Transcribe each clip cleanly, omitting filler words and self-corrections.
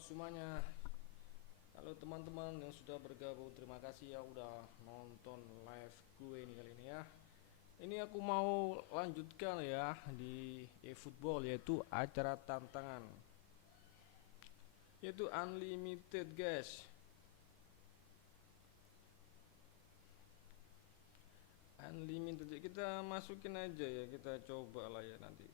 semuanya. Halo teman-teman yang sudah bergabung, terima kasih ya udah nonton live gue ini kali ini ya. Ini aku mau lanjutkan ya di eFootball, yaitu acara tantangan, yaitu unlimited guys. Unlimited, kita masukin aja ya, kita coba lah ya nanti.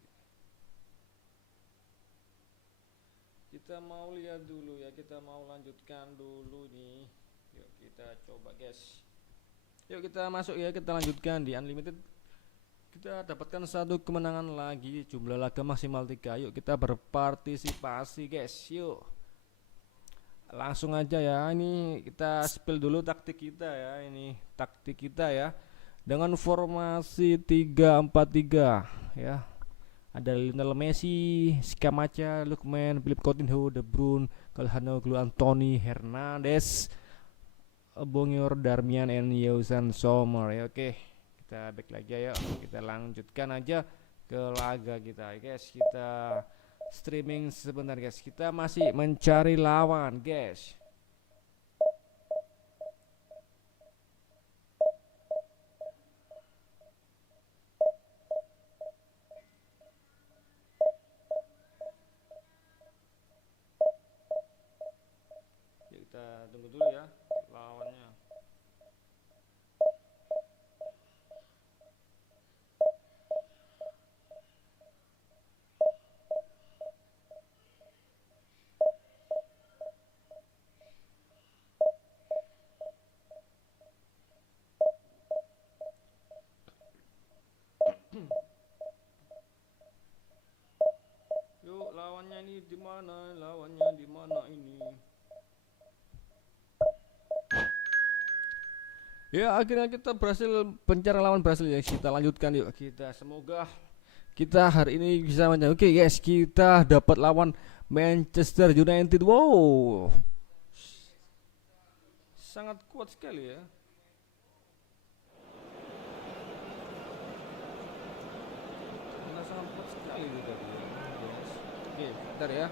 Kita mau lihat dulu ya, kita mau lanjutkan dulu nih. Yuk kita coba guys. Yuk kita masuk ya, kita lanjutkan di unlimited. Kita dapatkan satu kemenangan lagi, jumlah laga maksimal 3. Yuk kita berpartisipasi guys. Yuk langsung aja ya, ini kita spill dulu taktik kita ya. Ini taktik kita ya, dengan formasi 3-4-3 ya. Ada Lionel Messi, Skamacha, Lukman, Philip Coutinho, De Bruyne, Calhanoglu, Anthony, Hernandez, Bongior, Darmian, and Yosan Sommer ya. Oke, kita back lagi ya. Kita lanjutkan aja ke laga kita guys. Kita streaming sebentar guys. Kita masih mencari lawan guys. Kita tunggu dulu ya lawannya. Yuk lawannya ini di mana? Lawannya di mana ini? Ya akhirnya kita berhasil, pencarian lawan berhasil ya. Kita lanjutkan yuk. Kita semoga kita hari ini bisa menang. Oke guys, kita dapat lawan Manchester United. Wow, sangat kuat sekali ya. Sangat kuat sekali juga dia. Oke, bentar ya.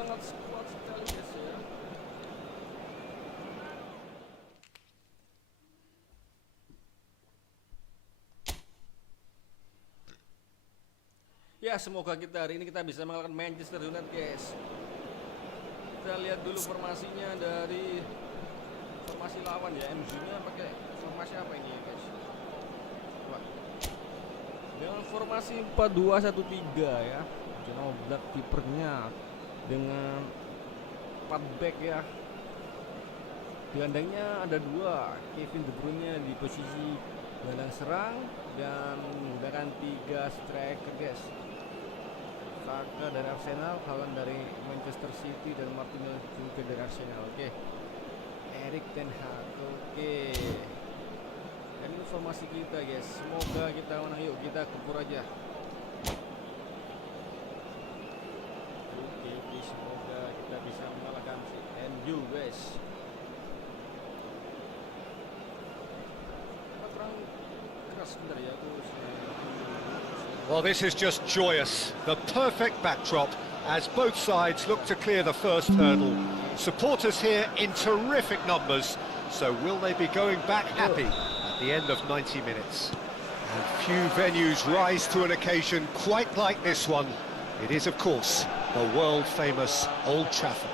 Sangat kuat sekali guys ya. Ya semoga kita hari ini kita bisa mengalahkan Manchester United guys. Kita lihat dulu formasinya dari formasi lawan ya. MU-nya pakai formasi apa ini ya guys? Wah. Dengan formasi 4-2-1-3 ya. Jangan Black kipernya dengan 4 back ya. Gelandangnya ada 2, Kevin De Bruyne di posisi gelandang serang dan menggunakan 3 striker guys. Saka dari Arsenal, Haaland dari Manchester City, dan Martinez juga dari Arsenal. Oke. Erik ten Hag. Oke. Dan ini formasi kita guys. Semoga kita menang. Yuk kita kepur aja. Semoga kita bisa mengalahkan MU guys. Kurang keras sebentar ya aku. Well, this is just joyous. The perfect backdrop as both sides look to clear the first hurdle. Supporters here in terrific numbers. So will they be going back happy at the end of 90 minutes? And few venues rise to an occasion quite like this one. It is, of course, the world-famous Old Trafford.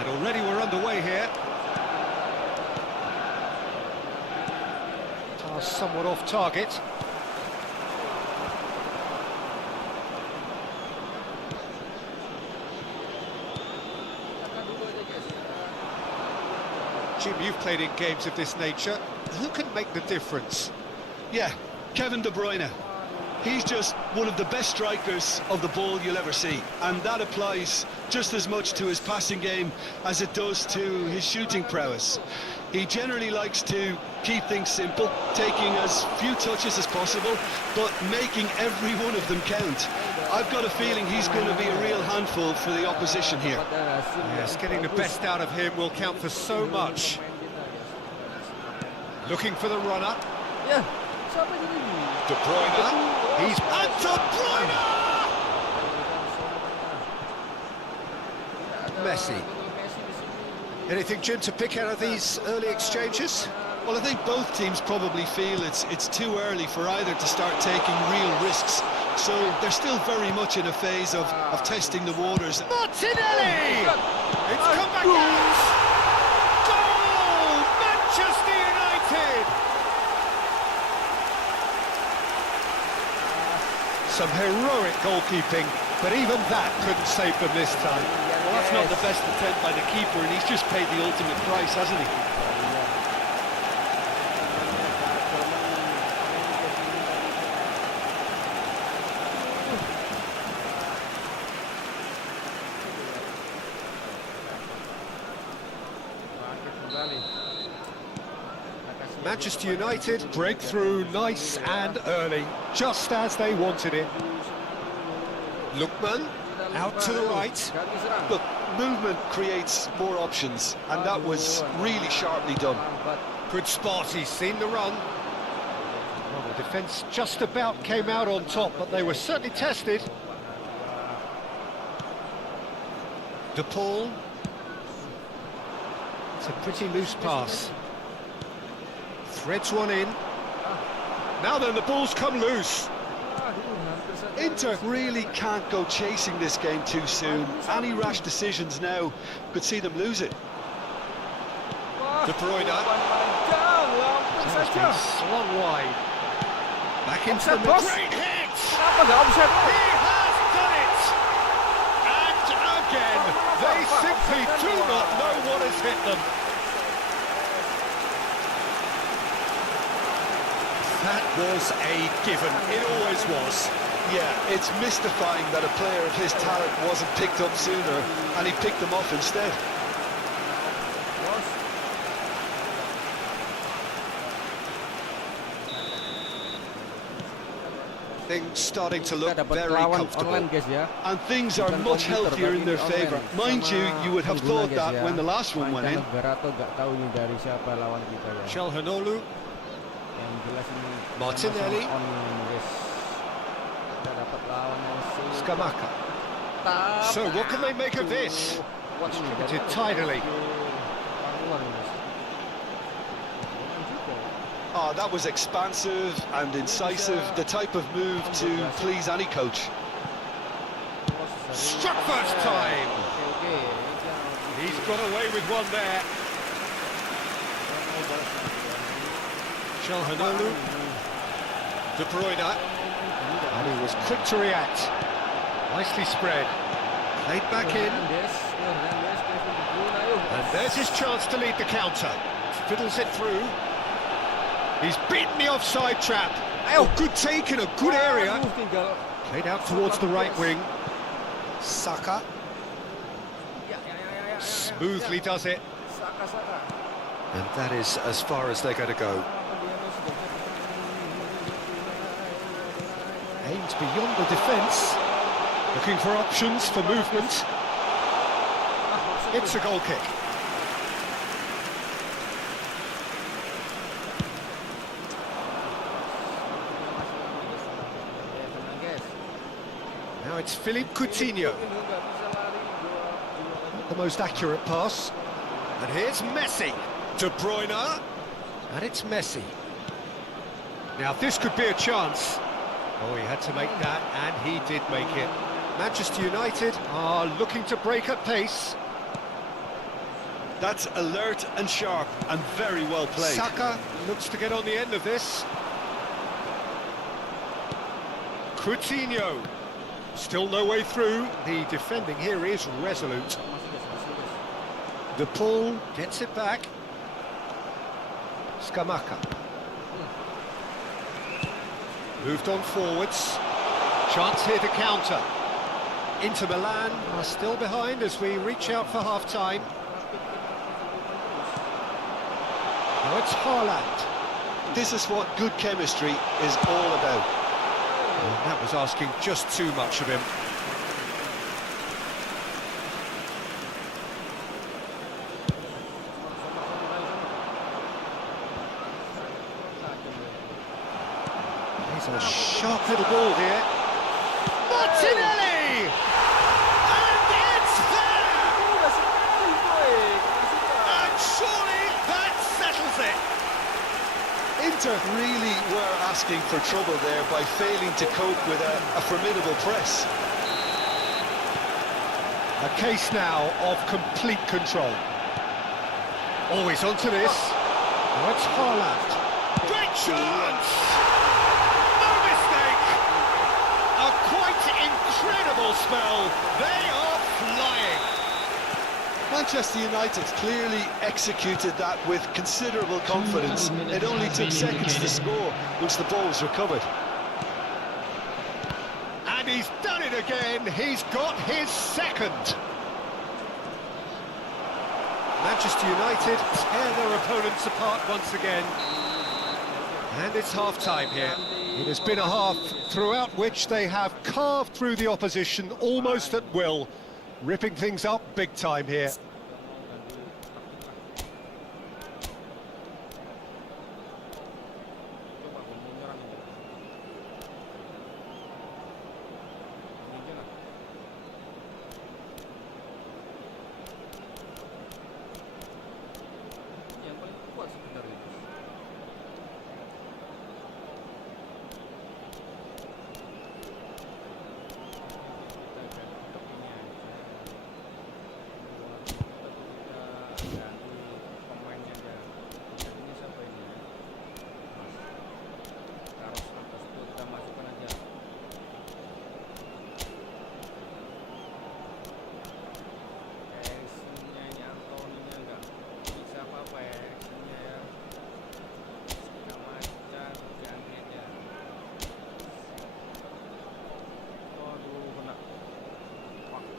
And already we're underway here. Pass somewhat off target. Jim, you've played in games of this nature. Who can make the difference? Yeah, Kevin De Bruyne. He's just one of the best strikers of the ball you'll ever see, and that applies just as much to his passing game as it does to his shooting prowess. He generally likes to keep things simple, taking as few touches as possible, but making every one of them count. I've got a feeling he's going to be a real handful for the opposition here. Yes, getting the best out of him will count for so much. Looking for the runner. Ya, siapa ini? De Bruyne. He's and De Bruyne! Messi. Anything, Jim, to pick out of these early exchanges? Well, I think both teams probably feel it's too early for either to start taking real risks. So they're still very much in a phase of testing the waters. Martinelli! It's come back out! Goal! Manchester United! Some heroic goalkeeping, but even that couldn't save them this time. Well, that's not the best attempt by the keeper, and he's just paid the ultimate price, hasn't he? Manchester United break through nice and early, just as they wanted it. Lookman, out to the right. Look, movement creates more options, and that was really sharply done. Good spot, he's seen the run. Well, the defence just about came out on top, but they were certainly tested. De Paul. It's a pretty loose pass. Threads one in. Now then, the ball's come loose. Inter really can't go chasing this game too soon. Any rash decisions now could see them lose it. De Bruyne. Has been slung wide. Back into the great hit! He has done it! And again, they simply do not know what has hit them. That was a given, it always was. Yeah, it's mystifying that a player of his talent wasn't picked up sooner, and he picked them off instead. Things starting to look very comfortable. And things are much healthier in their favour. Mind you, you would have thought that when the last one went in. Calhanoglu. Martinelli. Scamacca. So what can they make of this? Distributed tidily. Oh, that was expansive and incisive, the type of move to please any coach. Struck first time. He's got away with one there. Calhanoglu. De Bruyne. And he was quick to react. Nicely spread. Played back in. And there's his chance to lead the counter. Fiddles it through. He's beaten the offside trap. Oh, good take in a good area. Played out towards the right wing. Saka. Smoothly does it. And that is as far as they're going to go. Aimed beyond the defence. Looking for options for movement. It's a goal kick. Now it's Philippe Coutinho. Not the most accurate pass. And here's Messi. De Bruyne. And it's Messi. Now this could be a chance. Oh, he had to make that, and he did make it. Manchester United are looking to break at pace. That's alert and sharp and very well played. Saka looks to get on the end of this. Coutinho. Still no way through. The defending here is resolute. De Paul gets it back. Scamacca. Moved on forwards. Chance here to counter. Inter Milan are still behind as we reach out for half-time. it's Haaland. This is what good chemistry is all about. Well, that was asking just too much of him. He's a sharp little ball here. Martinelli! And it's there! And surely that settles it. Inter really were asking for trouble there by failing to cope with a formidable press. A case now of complete control. Always onto this. Oh, it's Haaland. Great chance! No mistake! A quite incredible spell. They are flying. Manchester United clearly executed that with considerable confidence. It only took seconds to score once the ball was recovered. And he's done it again. He's got his second. Manchester United tear their opponents apart once again. And it's half-time here. It has been a half throughout which they have carved through the opposition almost at will, ripping things up big time here.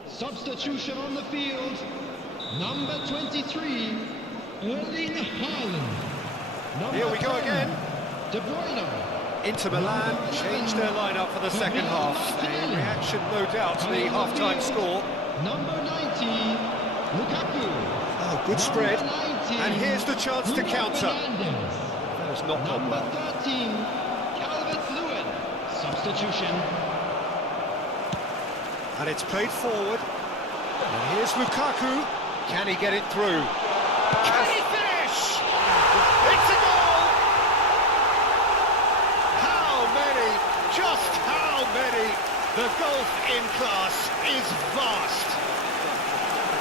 Substitution on the field, number 23, Erling Haaland. Here we go again. De Bruyne. Inter Milan changed their lineup for the second half. A reaction, no doubt, to the half-time score. Number 90, Lukaku. Oh, good spread. And here's the chance to counter. That was not done Number well. 13, Calvert-Lewin. Substitution. And it's played forward. And here's Lukaku. Can he get it through? Can he finish? It's a goal! How many? Just how many? The gulf in class is vast.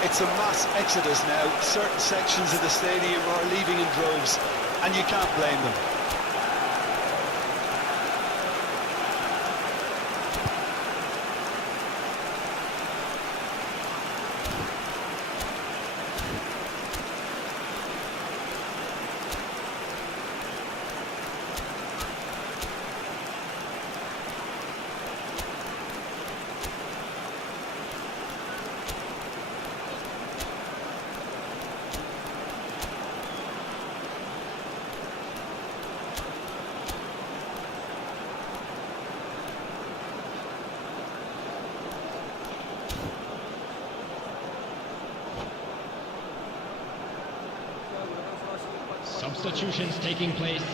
It's a mass exodus now. Certain sections of the stadium are leaving in droves, and you can't blame them. Substitutions taking place.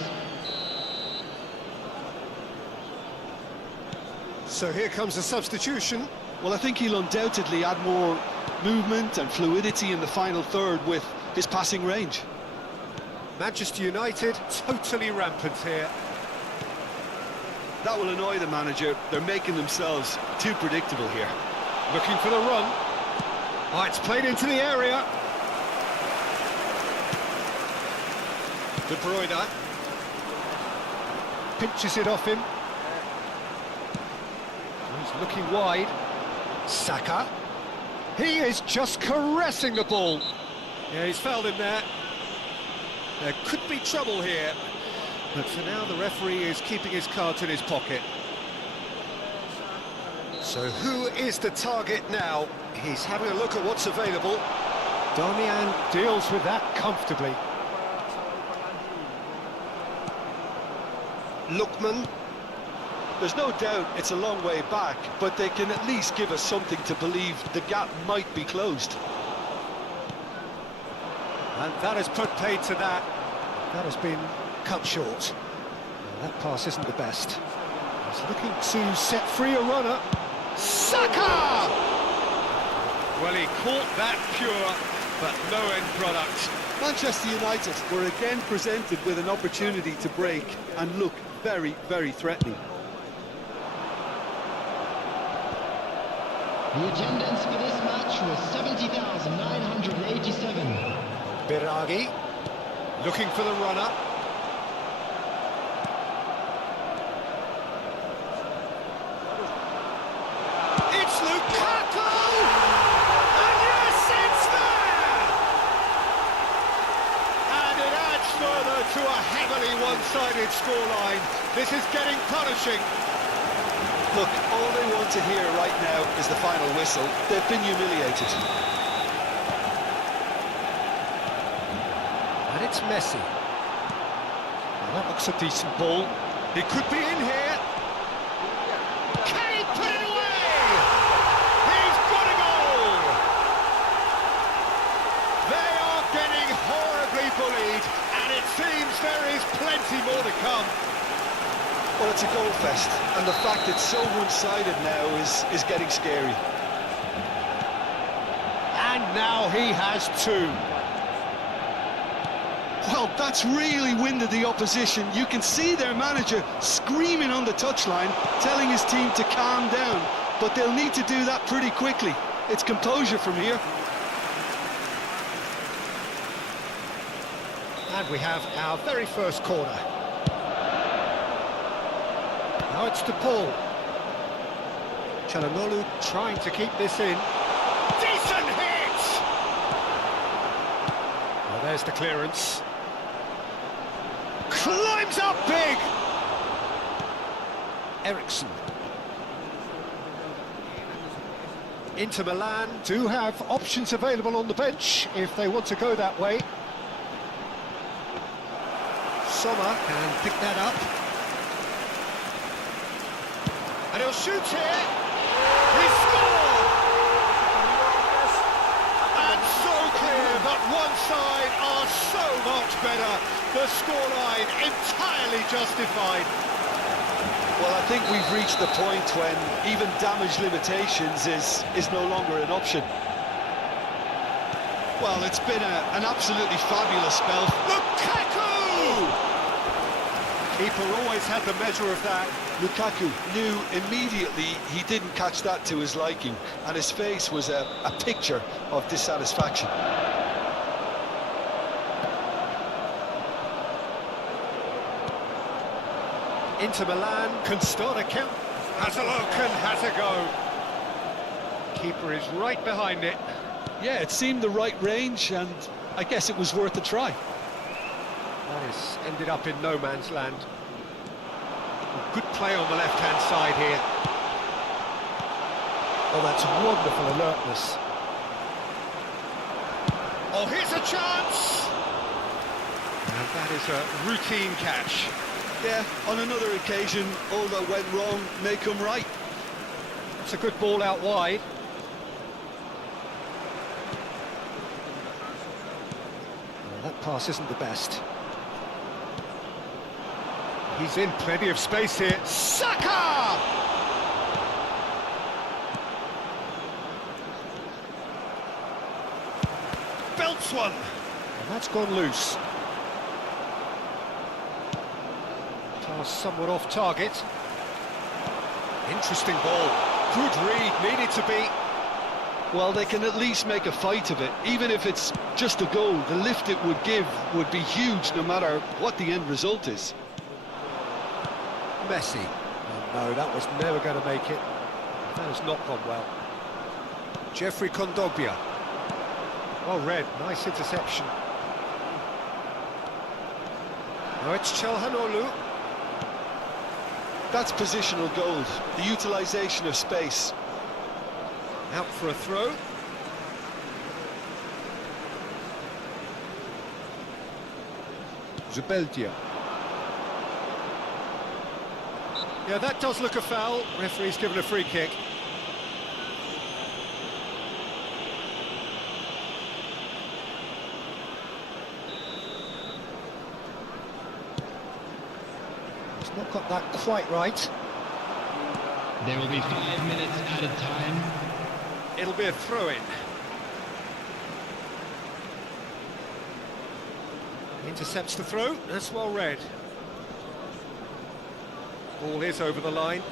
So here comes a substitution. Well, I think he'll undoubtedly add more movement and fluidity in the final third with his passing range. Manchester United totally rampant here. That will annoy the manager. They're making themselves too predictable here. Looking for the run. Oh, it's played into the area. De Bruyne pinches it off him. He's looking wide. Saka. He is just caressing the ball. Yeah, he's fouled him there. There could be trouble here. But for now, the referee is keeping his cards in his pocket. So who is the target now? He's having a look at what's available. Darmian deals with that comfortably. Lookman. There's no doubt it's a long way back, but they can at least give us something to believe the gap might be closed. And that has put paid to that. That has been cut short. That pass isn't the best. He's looking to set free a runner. Saka! Well, he caught that pure, but no end product. Manchester United were again presented with an opportunity to break and look very, very threatening. The attendance for this match was 70,987. Biragi looking for the runner. It's Lukaku! And yes, it's there! And it adds further to a heavily one-sided scoreline. This is getting punishing. Look, all they want to hear right now is the final whistle. They've been humiliated. And it's Messi. Well, that looks a decent ball. He could be in here. Can he put it away? He's got a goal! They are getting horribly bullied, and it seems there is plenty more to come. Well, it's a goal fest, and the fact it's so one-sided now is getting scary. And now he has two. Well, that's really winded the opposition. You can see their manager screaming on the touchline, telling his team to calm down, but they'll need to do that pretty quickly. It's composure from here. And we have our very first corner. Now it's to Paul. Çalhanoğlu trying to keep this in. Decent hit! Well, there's the clearance. Climbs up big! Eriksson. Inter Milan do have options available on the bench if they want to go that way. Sommer can pick that up. And he'll shoot here. He scored! And so clear, but one side are so much better. The scoreline entirely justified. Well, I think we've reached the point when even damage limitations is no longer an option. Well, it's been an absolutely fabulous spell. Lukaku! Keeper always had the measure of that. Lukaku knew immediately he didn't catch that to his liking, and his face was a picture of dissatisfaction. Inter Milan can start a count. Has a look and has a go. Keeper is right behind it. Yeah, it seemed the right range, and I guess it was worth a try. That has ended up in no man's land. Good play on the left-hand side here. Oh, that's wonderful alertness. Oh, here's a chance! And that is a routine catch. Yeah, on another occasion, all that went wrong may come right. It's a good ball out wide. Well, that pass isn't the best. He's in plenty of space here. Saka! Belts one. And that's gone loose. Pass somewhat off target. Interesting ball. Good read, needed to be. Well, they can at least make a fight of it. Even if it's just a goal, the lift it would give would be huge no matter what the end result is. Messi. Oh, no, that was never going to make it. That has not gone well. Jeffrey Kondogbia. Well read, nice interception. Now it's Çalhanoğlu. That's positional gold, the utilisation of space. Out for a throw. Zubeldia. Yeah, that does look a foul. Referee's given a free kick. He's not got that quite right. There will be 5 minutes added time. It'll be a throw-in. Intercepts the throw. That's well read. Ball is over the line.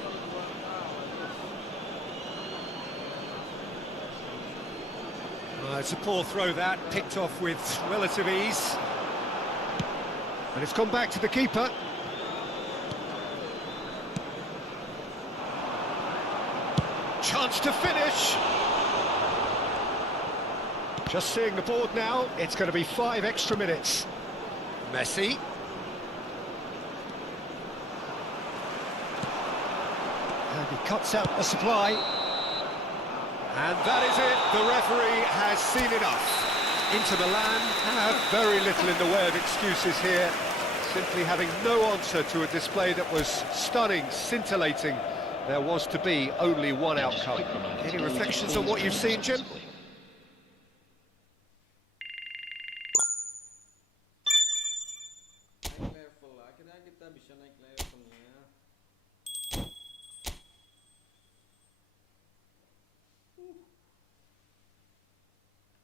It's a poor throw that, picked off with relative ease. And it's gone back to the keeper. Chance to finish. Just seeing the board now, it's going to be 5 extra minutes. Messi. And he cuts out the supply. And that is it. The referee has seen enough. Inter Milan have very little in the way of excuses here. Simply having no answer to a display that was stunning, scintillating. There was to be only one outcome. Any reflections on what you've seen, Jim? Naik level, akhirnya kita bisa naik levelnya.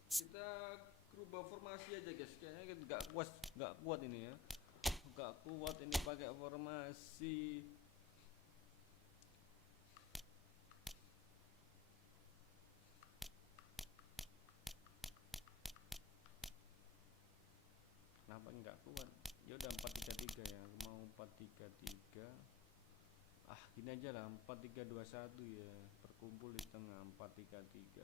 Kita rubah formasi aja guys, kayaknya nggak kuat ini ya, nggak kuat ini pakai formasi. Kenapa nggak kuat? Ya udah 4-3-3 ya, aku mau 4-3-3. Ah gini aja lah, 4-3-2-1 ya, berkumpul di tengah 4-3-3.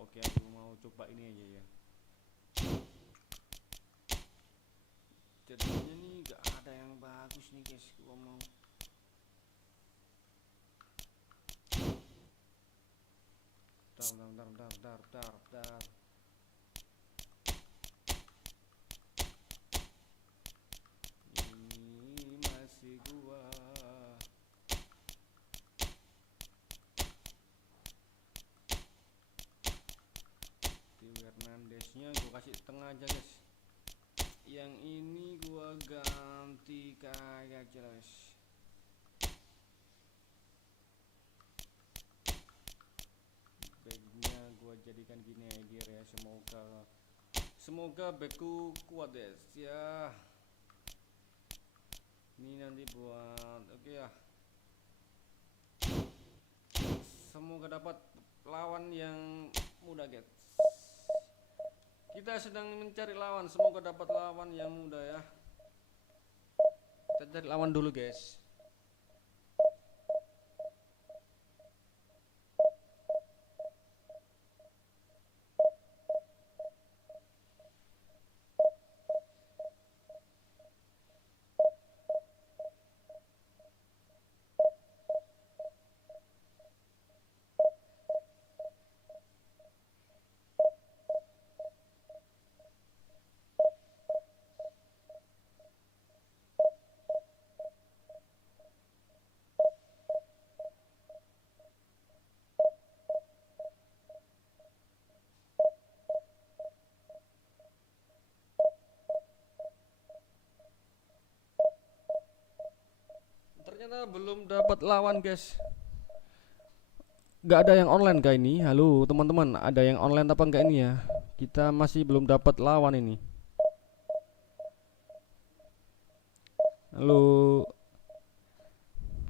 Oke, aku mau coba ini aja ya. Jadinya nih gak ada yang bagus nih guys, gua mau dar. Ini masih gua. Di Hernandeznya gua kasih tengah aja guys. Yang ini gua ganti kayak jelas. Backnya gua jadikan gini aja ya, semoga backku kuat guys ya. Ini nanti buat oke ya. Semoga dapat lawan yang mudah guys. Kita sedang mencari lawan, semoga dapat lawan yang mudah ya. Kita cari lawan dulu guys. Ternyata belum dapat lawan guys. Gak ada yang online kah ini? Halo teman-teman, ada yang online apa enggak ini ya? Kita masih belum dapat lawan ini. Halo.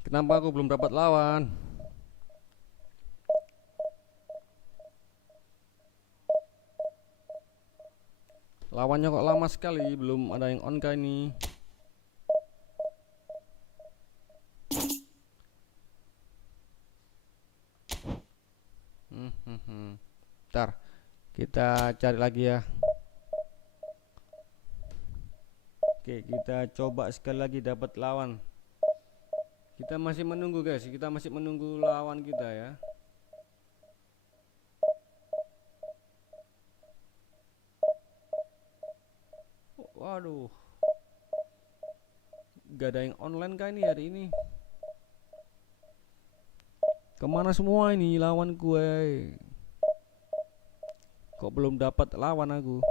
Kenapa aku belum dapat lawan? Lawannya kok lama sekali, belum ada yang on kah ini? Ntar kita cari lagi ya. Oke, kita coba sekali lagi dapat lawan. Kita masih menunggu guys, kita masih menunggu lawan kita ya. Waduh, gak ada yang online kah ini hari ini? Kemana semua ini lawan gue? Kok belum dapat lawan aku?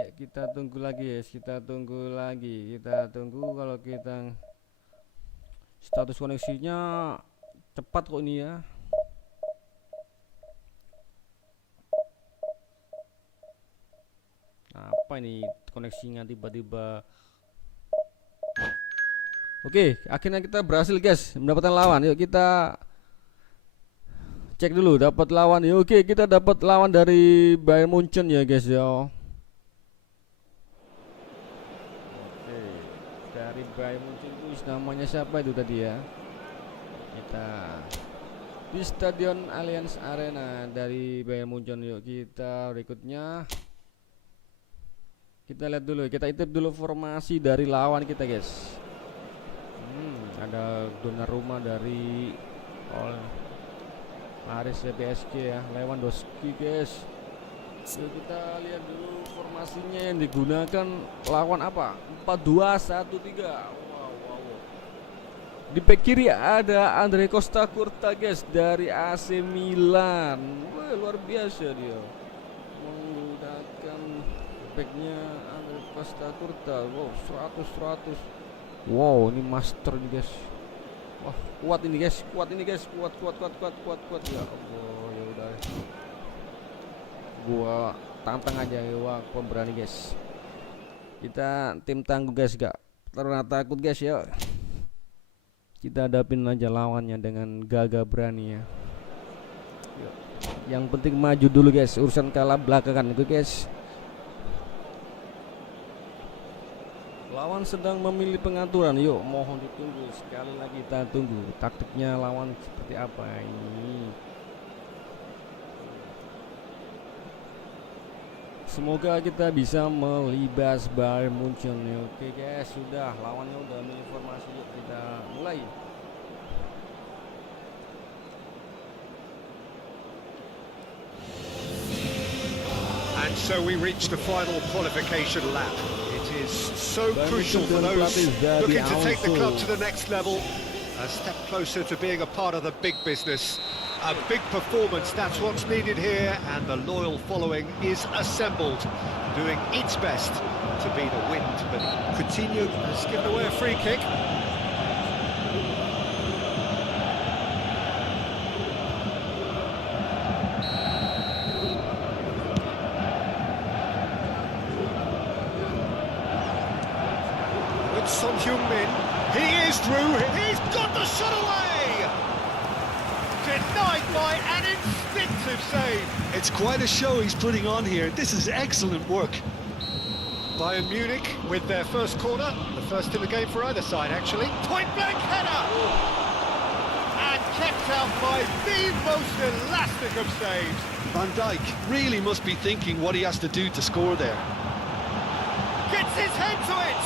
Ya kita tunggu lagi ya, kita tunggu lagi. Kita tunggu kalau kita status koneksinya cepat kok ini ya. Apa ini koneksinya tiba-tiba? Oke, akhirnya kita berhasil guys mendapatkan lawan. Yuk kita cek dulu dapat lawan. Yuk, oke, kita dapat lawan dari Bayern Munchen ya guys ya. Oke, dari Bayern Munchen itu namanya siapa itu tadi ya? Kita di Stadion Allianz Arena dari Bayern Munchen. Yuk kita berikutnya kita lihat dulu, kita intip dulu formasi dari lawan kita guys. Ada Donnarumma dari Paris PSG ya, Lewandowski guys. Yuk kita lihat dulu formasinya yang digunakan lawan apa? 4-2-1-3. Wow. Di bek kiri ada Andre Costa Curta guys dari AC Milan. Wah, luar biasa dia menggunakan backnya Andre Costa Curta. Wow, 100. Wow, ini master nih guys. Wah, kuat ini guys, kuat kuat ya Allah, ya udah. Gua tantang aja ya, wah, pemberani guys. Kita tim tangguh guys, gak pernah takut guys ya. Kita hadapin aja lawannya dengan gagah berani ya. Yuk. Yang penting maju dulu guys, urusan kalah belakangan itu guys. Lawan sedang memilih pengaturan. Yuk, mohon ditunggu sekali lagi, kita tunggu taktiknya lawan seperti apa ini. Semoga kita bisa melibas Bayern Munchen. Oke guys, sudah lawannya udah milih formasi. Yuk kita mulai. And so we reach the final qualification lap. It is so crucial for those looking to take the club to the next level, a step closer to being a part of the big business. A big performance, that's what's needed here, and the loyal following is assembled, doing its best to be the wind. But Coutinho has given away a free kick. Son Heung-min, he is through, he's got the shot away! Denied by an instinctive save. It's quite a show he's putting on here. This is excellent work. Bayern Munich with their first corner, the first in the game for either side actually. Point-blank header! And kept out by the most elastic of saves. Van Dijk really must be thinking what he has to do to score there. Gets his head to it!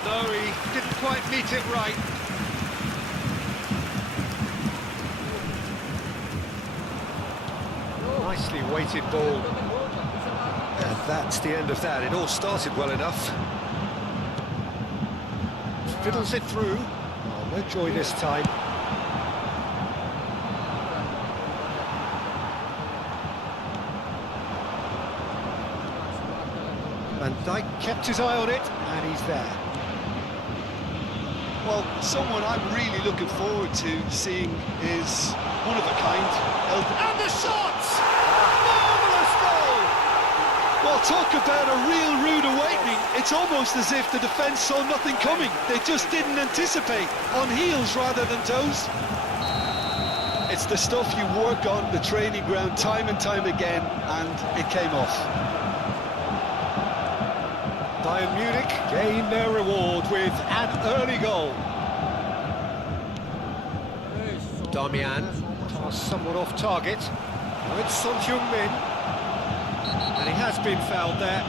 No, he didn't quite meet it right. Nicely weighted ball. And that's the end of that. It all started well enough. Fiddles it through. Oh, no joy this time. Van Dijk kept his eye on it, and he's there. Well, someone I'm really looking forward to seeing is one of a kind. And the shot! Marvellous goal! Well, talk about a real rude awakening. It's almost as if the defence saw nothing coming. They just didn't anticipate, on heels rather than toes. It's the stuff you work on the training ground time and time again, and it came off. Bayern Munich gain their reward with an early goal. Damian, tossed somewhat off target. Now it's Son Heung-min. And he has been fouled there.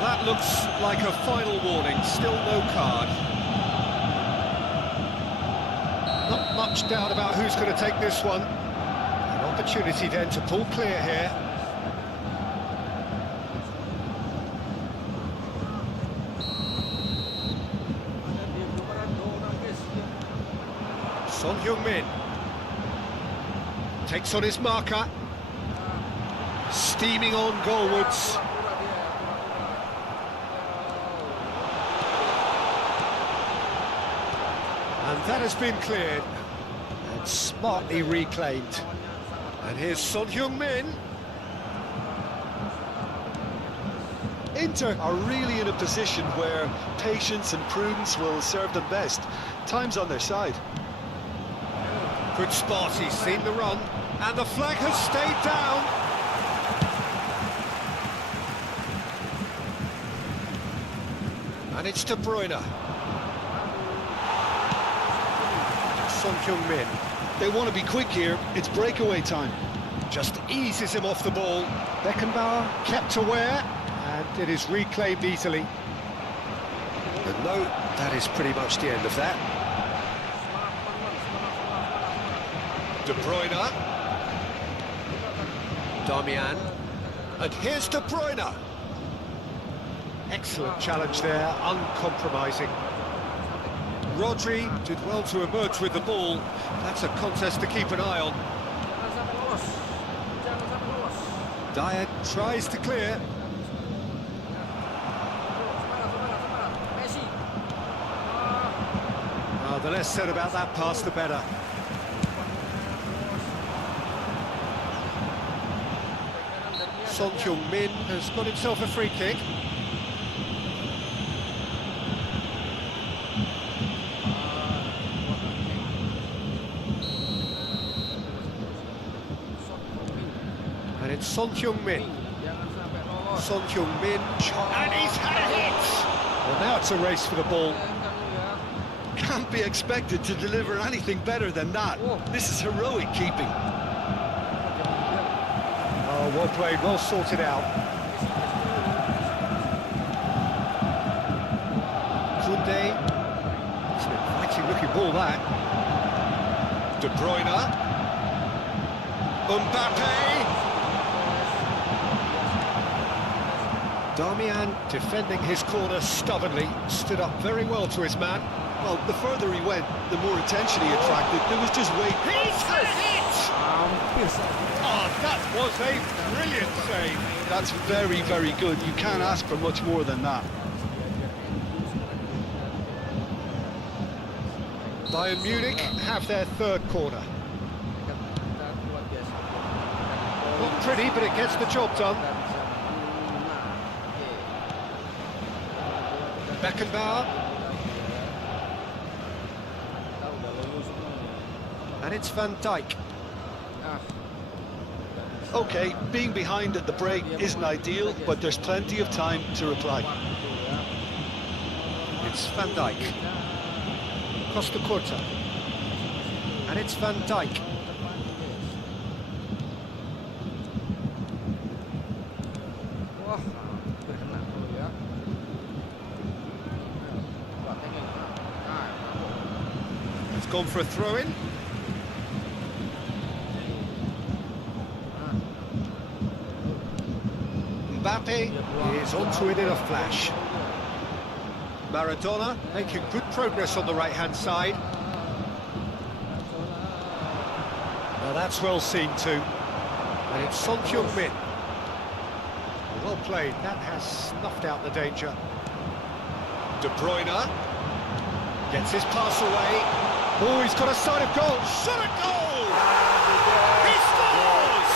Well, that looks like a final warning, still no card. Not much doubt about who's going to take this one. An opportunity then to pull clear here. Son Heung-min takes on his marker, steaming on goalwards. And that has been cleared and smartly reclaimed. And here's Son Heung-min. Inter are really in a position where patience and prudence will serve them best. Time's on their side. Good spot, he's seen the run, and the flag has stayed down. And it's De Bruyne. Son Heung-min They want to be quick here, it's breakaway time. just eases him off the ball. Beckenbauer kept aware, and it is reclaimed easily. And no, that is pretty much the end of that. De Bruyne. Darmian. And here's De Bruyne. Excellent challenge there, uncompromising. Rodri did well to emerge with the ball. That's a contest to keep an eye on. Dyer tries to clear. Oh, the less said about that pass, the better. Son Heung-min has got himself a free kick. And it's Son Heung-min. Son Heung-min, and he's had a hit! Well, now it's a race for the ball. Can't be expected to deliver anything better than that. This is heroic keeping. Oh, well played, well sorted out. Koundé. It's an inviting looking ball, that. De Bruyne. Mbappe. Darmian defending his corner stubbornly, stood up very well to his man. Well, the further he went, the more attention he attracted. There was just weight. He's had a hit! Oh, that was a brilliant save. That's very, very good. You can't ask for much more than that. Bayern Munich have their third corner. Not pretty, but it gets the job done. Beckenbauer. And it's Van Dijk. Okay, being behind at the break isn't ideal, but there's plenty of time to reply. It's Van Dijk. Costa Curta. And it's Van Dijk. It's gone for a throw-in. Mbappe is onto it in a flash. Maradona making good progress on the right-hand side. Now that's well seen too. And it's Son Heung-min. Well played, that has snuffed out the danger. De Bruyne gets his pass away. Oh, he's got a side of goal. Shot at goal! He scores!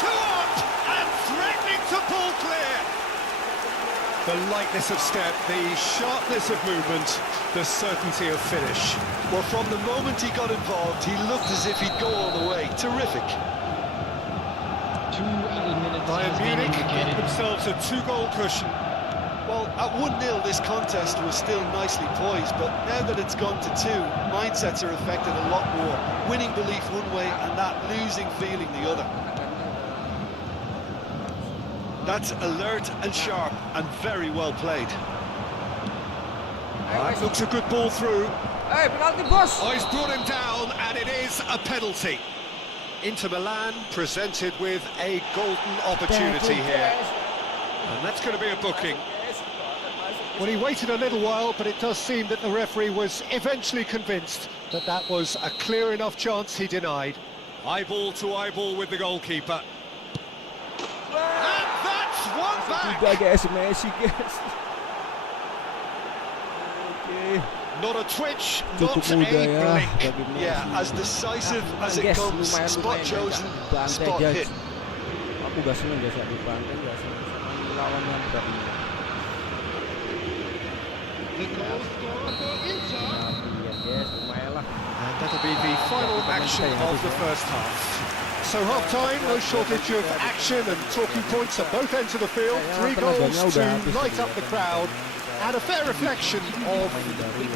2 up and threatening to pull clear. The lightness of step, the sharpness of movement, the certainty of finish. Well, from the moment he got involved, he looked as if he'd go all the way. Terrific. 2 minutes Bayern has been Munich get indicated. themselves a 2-goal cushion. Well, at 1-0, this contest was still nicely poised, but now that it's gone to 2, mindsets are affected a lot more. Winning belief one way and that losing feeling the other. That's alert and sharp and very well played. That looks a good ball through. Penalti bos. Oh, he's brought him down, and it is a penalty. Inter Milan presented with a golden opportunity here, and that's going to be a booking. Well, he waited a little while, but it does seem that the referee was eventually convinced that that was a clear enough chance he denied. Eyeball to eyeball with the goalkeeper. And that's one back! Tidak guys, Messi guys. Oke. Not a twitch, Cukup not a mudah ya blink. bagi Messi. Yeah, as decisive as it Guys, comes, spot lumayan chosen, bantai spot aja. hit. Aku gak seneng guys ya di bantai, gak seneng sama lawan yang berat ini. The goal scorer for Inter. Tapi ya guys, lumayan lah. And that'll be the final action of the first half. So half-time, no shortage of action and talking points at both ends of the field. 3 goals to light up the crowd. And a fair reflection of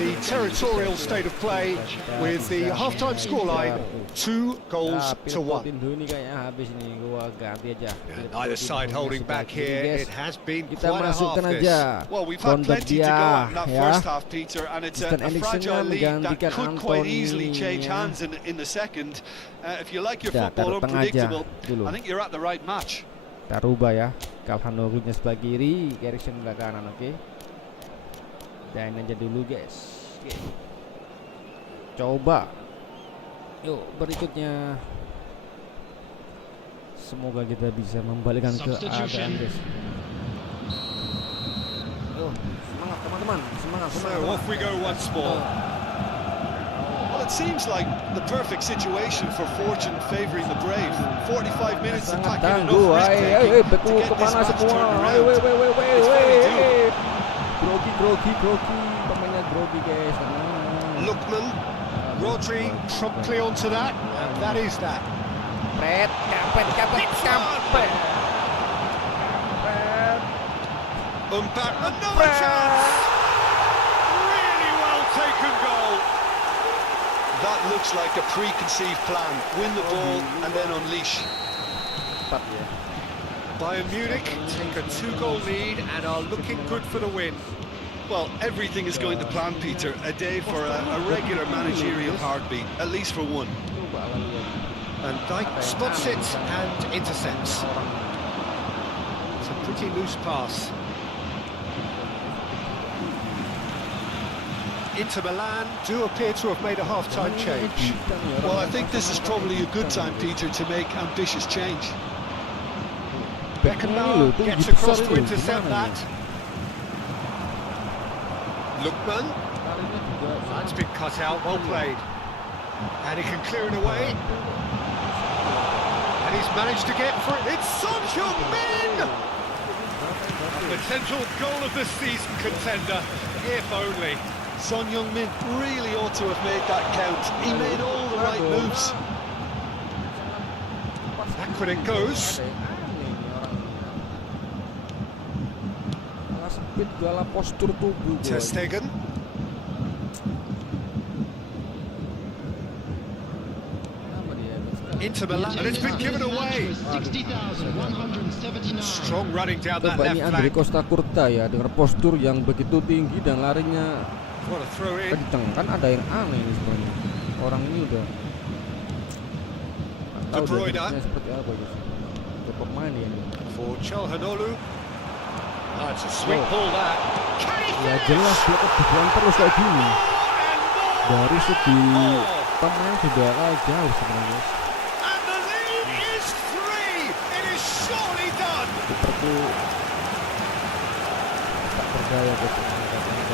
the territorial state of play with the half-time scoreline 2 goals to 1. Ini kayaknya habis nih, gua ganti aja. Neither side holding back here. It has been Kita quite a half masukkan this. aja. Well, we've had plenty to go dia on in that ya. first half, Peter, and it's a fragile lead that menggantikan could quite Anthony, easily change ya. hands in the second. If you like your Sudah, football taruh tengah aja unpredictable, dulu. I think you're at the right match. Kita rubah ya. Calhanoglu sebelah kiri, Eriksen sebelah kanan, oke. Dan aja dulu guys. Oke. Coba. Yuk berikutnya. Semoga kita bisa membalikkan keadaan guys. Yuk, semangat teman-teman, semangat. So off we go once more. Well, it seems like the perfect situation for fortune favouring the brave. 45 minutes Sangat attacking tangguh. enough risk-taking to Betul get this kemana match semua? turned around. It's gotta do. Grogi. Pemainnya grogi guys. Lookman, Rodri promptly onto that, and that is that. Kampret. Another chance! Really well taken goal. That looks like a preconceived plan. Win the ball and then unleash. Tepat ya. Bayern Munich take a 2-goal lead and are looking good for the win. Well, everything is going to plan, Peter. A day for a regular managerial heartbeat, at least for one. And Dijk spots it and intercepts. It's a pretty loose pass. Inter Milan do appear to have made a half-time change. Well, I think this is probably a good time, Peter, to make ambitious change. Beckenbauer gets across to intercept that. Lookman. That's been cut out, well played. And he can clear it away. And he's managed to get through. It's Son Heung-min! Potential goal of the season contender, if only. Son Heung-min really ought to have made that count. He made all the right moves. Backward it goes. Postur tubuh. Ter Stegen. Inter Milan, and it's been given away. 60,179. Strong running down that Coba left ini Andre flank. Costa Curta ya, dengan postur yang begitu tinggi dan larinya What a throw in. kenceng. Kan ada yang aneh ini sebenarnya. Orang ini udah De Bruyne. seperti apa gitu. Udah pemain ya ini. For Calhanoglu. Oh, it's a sweet ball that. Can he Ya finish? jelas dia kebobolan terus kayak gini. More and more Dari segi and more. pemain sudah kalah jauh sebenarnya. And the lead is 3. It is surely done. Seperti tak berdaya gitu.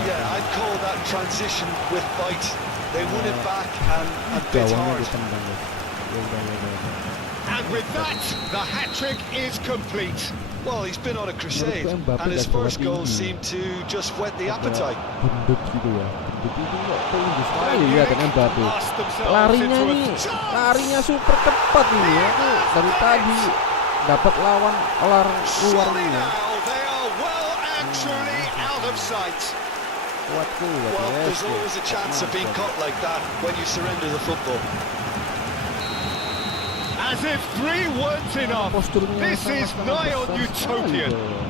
Yeah, I'd call that transition with bite. They won it back and bit Gawangnya hard. ditendang guys. Ya udah. And with that, the hat-trick is complete. Well, he's been on a crusade, Menurutku Mbappe and his gak first seberapa goal tinggi. seemed to just whet the appetite. Gendut gitu ya. Gendut itu kok tinggi sekali Bayern ya dengan Munich Mbappe. asked themselves Larinya into a nih, chance. larinya super cepat ini ya. Aku dari tadi dapat lawan luar Surely nih. now they are well actually out of sight. Kuatku Well, there's always a chance of being caught like that when you surrender the football. As if 3 weren't enough. Posturnya This is sangat-sangat nigh on besar sekali utopian. tuh.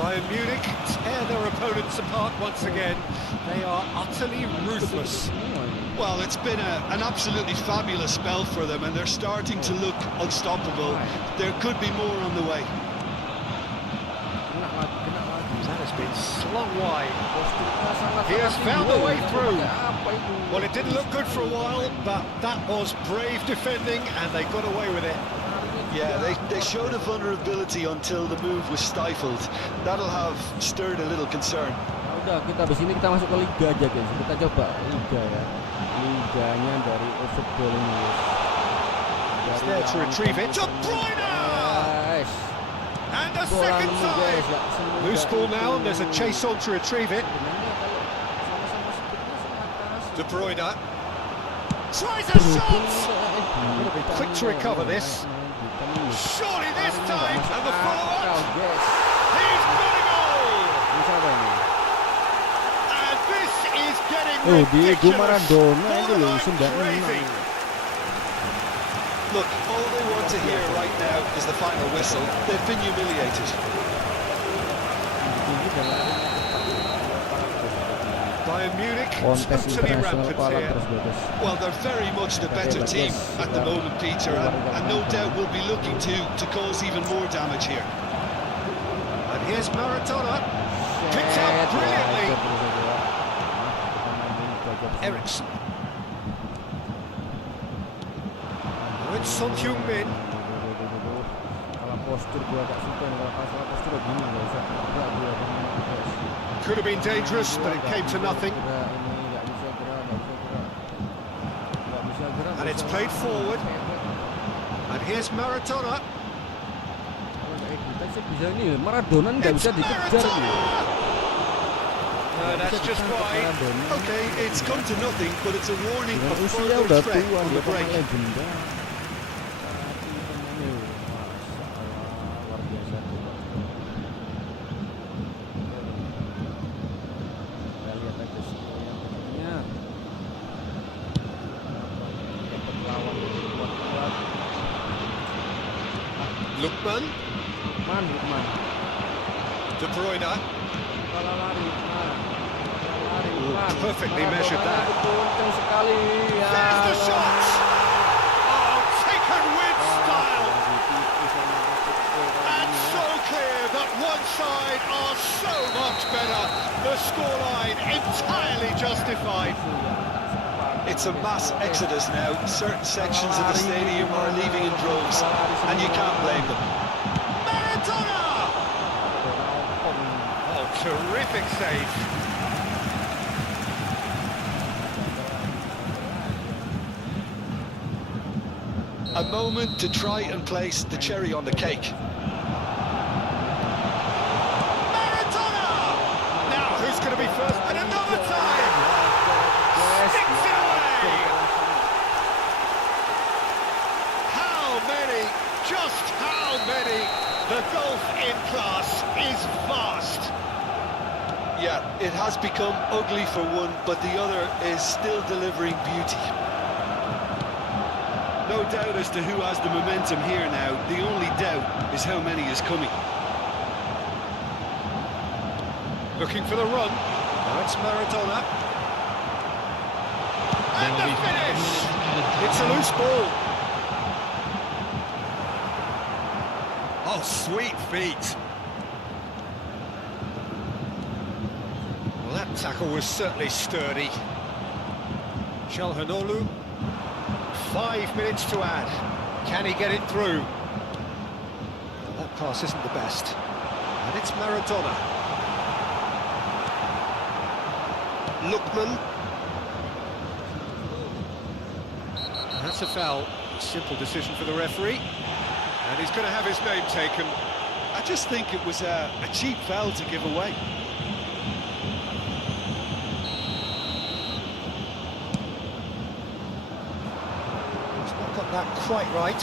Bayern Munich tear their opponents apart once again. They are utterly ruthless. Well, it's been an absolutely fabulous spell for them, and they're starting to look unstoppable. There could be more on the way. That has been slung wide. Posturnya sangat He has found the way through. Apa itu? Well, it didn't look good for a while, but that was brave defending, and they got away with it. Yeah, they showed a vulnerability until the move was stifled. That'll have stirred a little concern. Nah, udah, kita habis ini kita masuk ke liga aja guys. Kita coba liga ya. Liganya dari eFOOTBALL ini guys. He's there to retrieve it. De Bruyne! Guys. And a Bola second nemu, guys, time. nggak semudah Loose ball now, and itu. there's a chase on to retrieve it. Sebenarnya kalau sama-sama speednya seatas. De Bruyne tries a shot. Quick to recover this. Surely this time, and the follow-up. He's got a goal. And this is getting Oh, Diego ridiculous. Maradona itu loh, Borderline crazy. 96. Look, all they want to hear right now is the final whistle. They've been humiliated. Bayern Munich Kontes totally internasional rampant kalah here. terus guys. Well, they're very much the better team at the moment, Peter, and no doubt will be looking to cause even more damage here. And here's Maradona. Picked up brilliantly. Ericsson. With Son Heung-min. Kalau postur gua agak suka nih, kalau salah postur gini nggak usah gerak gua guys. Could have been dangerous, but it came to nothing. And it's played forward. And here's Maradona. Maradona nggak bisa dikejar nih. No, that's just wide. Okay, it's come to nothing, but it's a warning Dengan of usia further udah threat tua, on dia the break. pemain legenda. Luar biasa. Kita lihat aja semuanya tentunya. Dapat lawan kuat-kuat. Lukman. Lukman. De Bruyne. Kalau lari, lari, Perfectly measured that. Kencang sekali. There's the shot. Oh, taken with style. And so clear that one side are so much better. The scoreline entirely justified. It's a mass exodus now. Certain sections of the stadium are leaving in droves, and you can't blame them. Maradona! Oh, terrific save. A moment to try and place the cherry on the cake. Maradona! Now, who's going to be first? And another time! Sticks it away! How many? Just how many? The gulf in class is vast. Yeah, it has become ugly for one, but the other is still delivering beauty. No doubt as to who has the momentum here now. The only doubt is how many is coming. Looking for the run. Now it's Maradona. And the finish! It's a loose ball. Oh, sweet feet. Well, that tackle was certainly sturdy. Çalhanoğlu. 5 minutes to add. Can he get it through? Well, that pass isn't the best. And it's Maradona. Lukman. That's a foul. Simple decision for the referee. And he's going to have his name taken. I just think it was a cheap foul to give away. He's not got that quite right.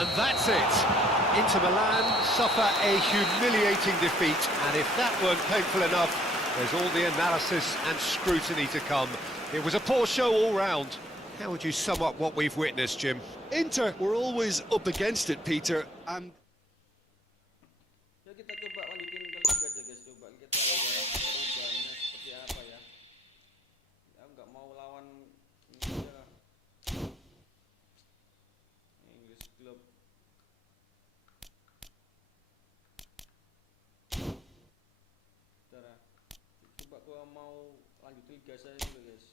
And that's it. Inter Milan suffer a humiliating defeat. And if that weren't painful enough, there's all the analysis and scrutiny to come. It was a poor show all round. How would you sum up what we've witnessed, Jim? Inter were always up against it, Peter, and Ya kita coba lanjutin ke liga aja guys, coba kita lihat perubahannya seperti apa ya. Ya nggak mau lawan ini aja. English Club. Bentar ya. Coba gua mau lanjut liga saya dulu guys.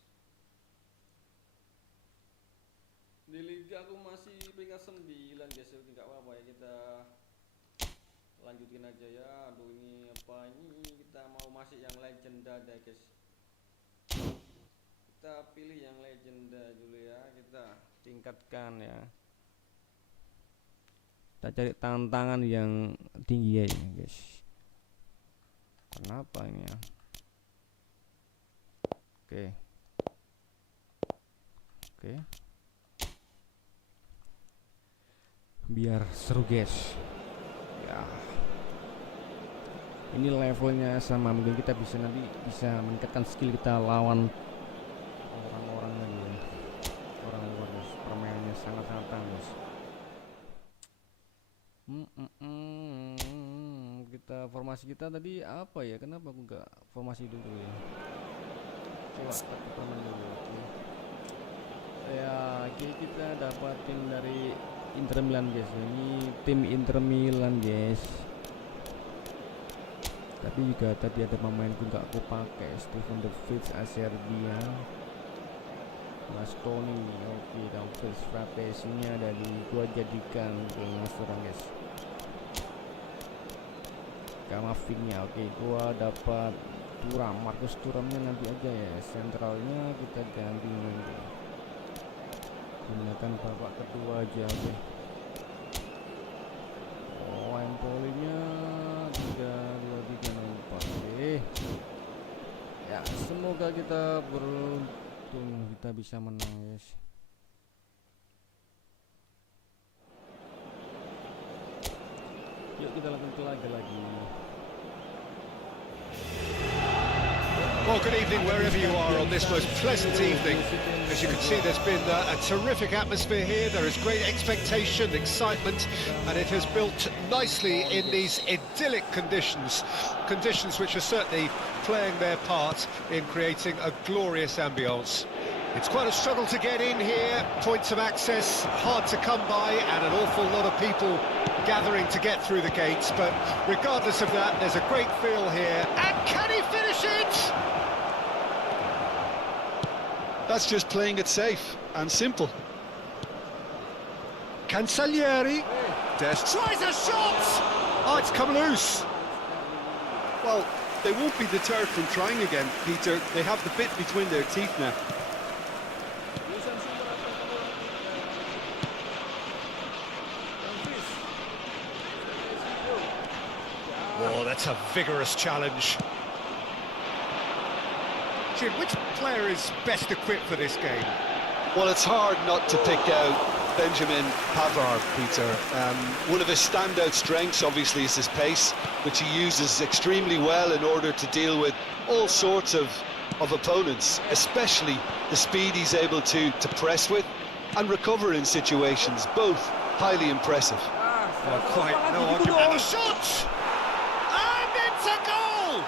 Di liga aku masih peringkat 9 guys, jadi nggak apa-apa ya, kita lanjutin aja ya. Aduh ini apa ini, kita mau masih yang legenda deh guys. Kita pilih yang legenda dulu ya, kita tingkatkan ya. Kita cari tantangan yang tinggi ya guys. Kenapa ini ya? Oke. Oke. Biar seru guys. Ya. Ini levelnya sama, mungkin kita bisa nanti bisa meningkatkan skill kita lawan orang-orang lagi ya. Orang luar guys, permainannya sangat-sangat tangguh. Kita formasi kita tadi apa ya? Kenapa aku nggak formasi dulu ya? Coba kita permain dulu. Oke. Ya, oke, kita dapatin dari Inter Milan guys. Ini tim Inter Milan guys. Tapi juga tadi ada pemainku nggak aku pakai, Steven De Vrij, Acerbi, Mas Tony. Oke, Dumfries, Frappesinya dari gua jadikan ke Mas Turam guys. Kamavinga, oke, gua dapat Turam, Marcus Thuramnya nanti aja ya. Sentralnya kita ganti nanti. Gunakan babak kedua aja, oke. Oh, Empolinya 3-2-3-4. Oke. Ya, semoga kita beruntung, kita bisa menang, guys. Yuk kita lakukan ke laga lagi. Well, good evening wherever you are on this most pleasant evening. As you can see, there's been a terrific atmosphere here. There is great expectation, excitement, and it has built nicely in these idyllic conditions. Conditions which are certainly playing their part in creating a glorious ambience. It's quite a struggle to get in here, points of access hard to come by, and an awful lot of people gathering to get through the gates. But regardless of that, there's a great feel here. And can he finish it? that's just playing it safe and simple. Cancellieri tries a shot! Oh, it's come loose. Well, they won't be deterred from trying again, Peter. They have the bit between their teeth now. Oh, that's a vigorous challenge. Jim, which player is best equipped for this game? Well, it's hard not to pick out Benjamin Pavard, Peter. One of his standout strengths, obviously, is his pace, which he uses extremely well in order to deal with all sorts of opponents, especially the speed he's able to press with and recover in situations, both highly impressive. Well, quite no argument. And a shot! And it's a goal!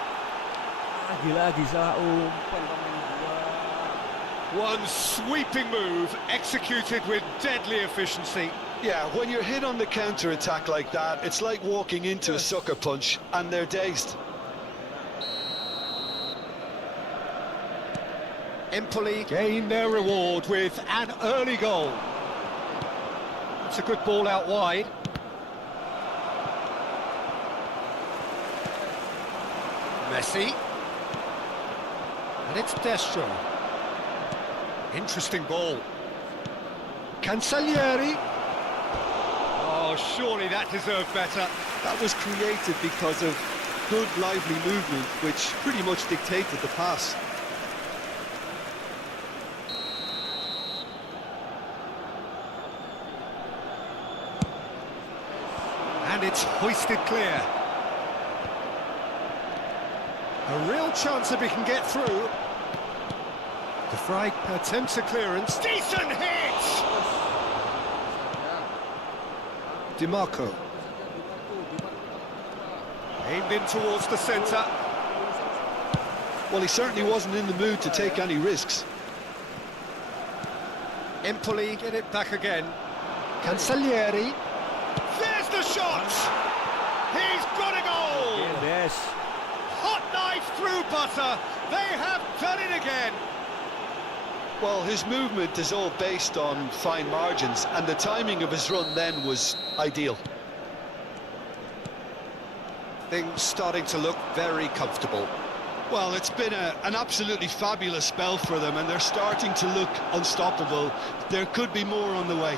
Lagi salah umpan pemain gua. One sweeping move executed with deadly efficiency. Yeah, when you're hit on the counter-attack like that, it's like walking into a sucker punch and they're dazed. Empoli gain their reward with an early goal. It's a good ball out wide. Messi. And it's Destro. Interesting ball. Cancellieri. Oh, surely that deserved better. That was created because of good, lively movement, which pretty much dictated the pass. And it's hoisted clear. A real chance if he can get through. The Frey attempts a clearance. Decent hit! DiMarco. Aimed in towards the centre. Well, he certainly wasn't in the mood to take any risks. Empoli get it back again. Cancellieri. There's the shot! He's got a goal! Yes. Hot knife through butter. They have done it again. Well, his movement is all based on fine margins, and the timing of his run then was ideal. Things starting to look very comfortable. Well, it's been an absolutely fabulous spell for them, and they're starting to look unstoppable. There could be more on the way.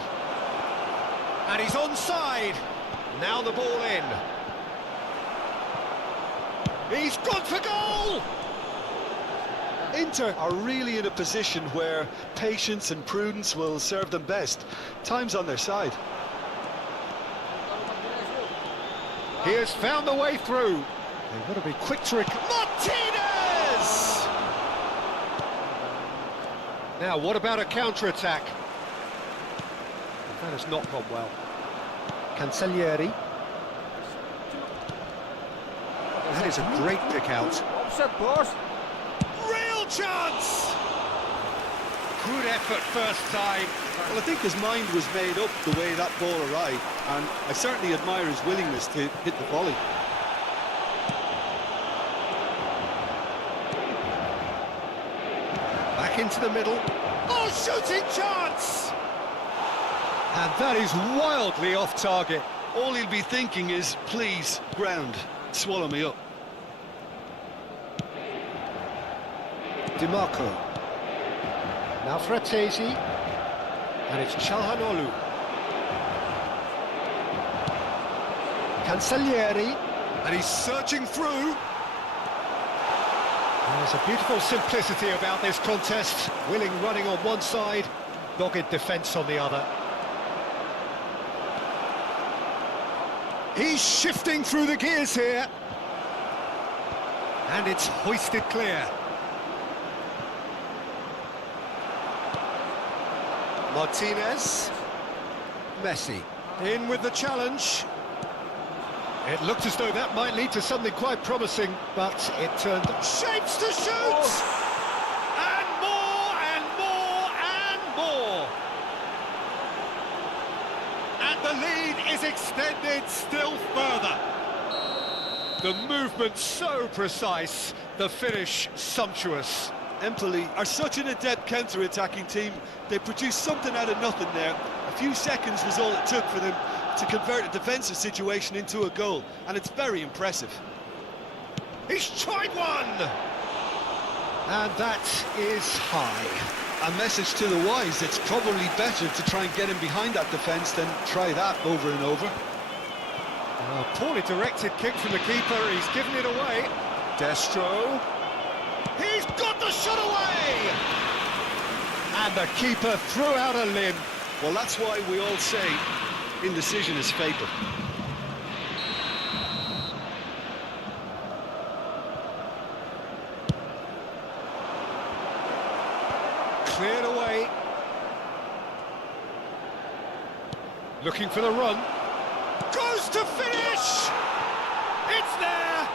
And he's onside. Now the ball in. He's gone for goal! Inter are really in a position where patience and prudence will serve them best. Time's on their side. He has found the way through. They've got to be quick to recover. Martinez! Now, what about a counter-attack? That has not gone well. Cancellieri. That is a great pick out. Offset, boss. Real chance! Good effort first time. Well, I think his mind was made up the way that ball arrived, and I certainly admire his willingness to hit the volley. Back into the middle. Oh, shooting chance! And that is wildly off target. All he'll be thinking is, please, ground, swallow me up. DiMarco. Now Fratesi. And it's Çalhanoğlu. Cancellieri. And he's searching through. There's a beautiful simplicity about this contest. Willing running on one side, dogged defence on the other. He's shifting through the gears here. And it's hoisted clear. Martinez. Messi. In with the challenge. It looked as though that might lead to something quite promising, but it turned... Shapes to shoot! Oh. And more, and more, and more! And the lead is extended still further. The movement so precise, the finish sumptuous. Empoli are such an adept counter-attacking team. They produced something out of nothing there. A few seconds was all it took for them to convert a defensive situation into a goal, and it's very impressive. He's tried one! And that is high. A message to the wise, it's probably better to try and get him behind that defence than try that over and over. A poorly directed kick from the keeper, he's given it away. Destro. He's got the shot away! And the keeper threw out a limb. Well, that's why we all say indecision is fatal. Cleared away. Looking for the run. Goes to finish! It's there!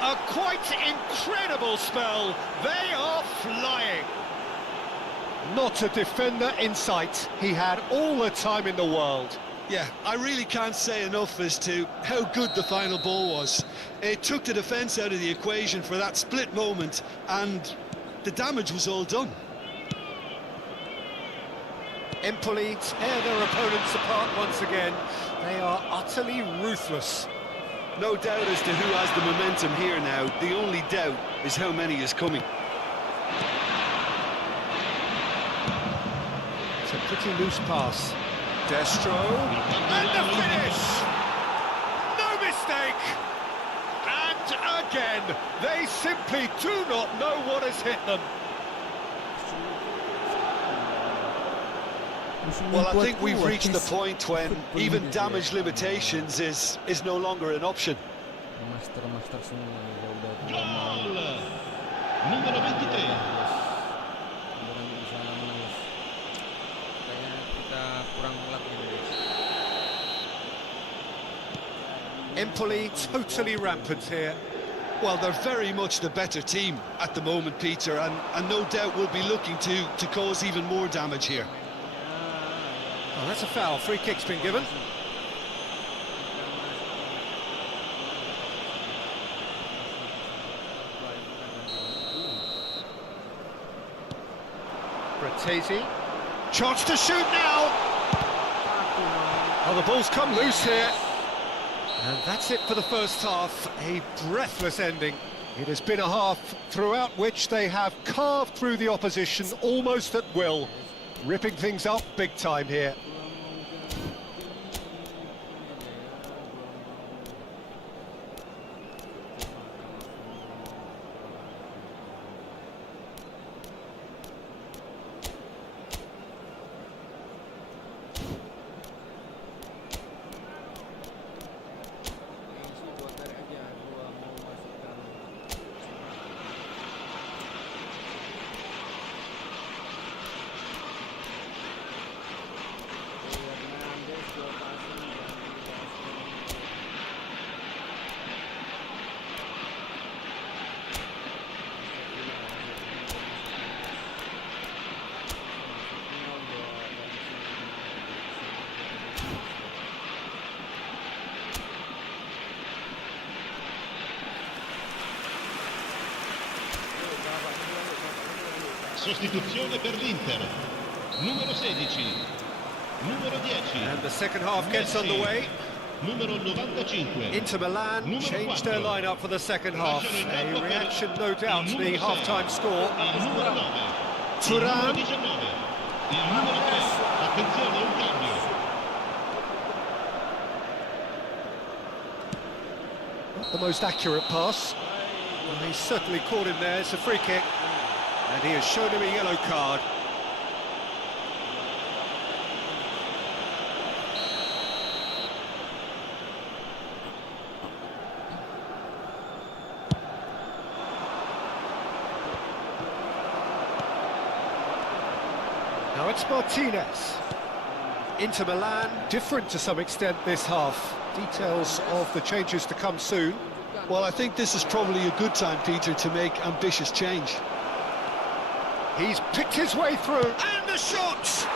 A quite incredible spell. They are flying. Not a defender in sight. He had all the time in the world. Yeah, I really can't say enough as to how good the final ball was. It took the defence out of the equation for that split moment, and the damage was all done. Empoli tear their opponents apart once again. They are utterly ruthless. No doubt as to who has the momentum here now. The only doubt is how many is coming. It's a pretty loose pass. Destro. And the finish! No mistake! And again, they simply do not know what has hit them. Well, I think we've reached the point when even damage limitations is no longer an option. Gol numero 23. kurang latihan, guys. Empoli totally rampant here. Well, they're very much the better team at the moment, Peter, and no doubt will be looking to cause even more damage here. Oh, that's a foul. Free kick's been given. Bratesi. Chance to shoot now. Oh, the ball's come loose here. And that's it for the first half. A breathless ending. It has been a half throughout which they have carved through the opposition almost at will. Ripping things up big time here. Sostituzione per l'Inter. Numero 16. Numero 10. And the second half gets underway. Numero 95. Inter Milan changed their lineup for the second half. A reaction, no doubt, to the half-time score. Il numero 9. Thuram. Il numero 19. Il numero 3. Attenzione, un cambio. Not the most accurate pass. Well, he's certainly caught him there. It's a free kick. And he has shown him a yellow card. Now it's Martinez. Inter Milan, different to some extent this half. Details of the changes to come soon. Well, I think this is probably a good time, Peter, to make ambitious change. He's picked his way through, and the shot!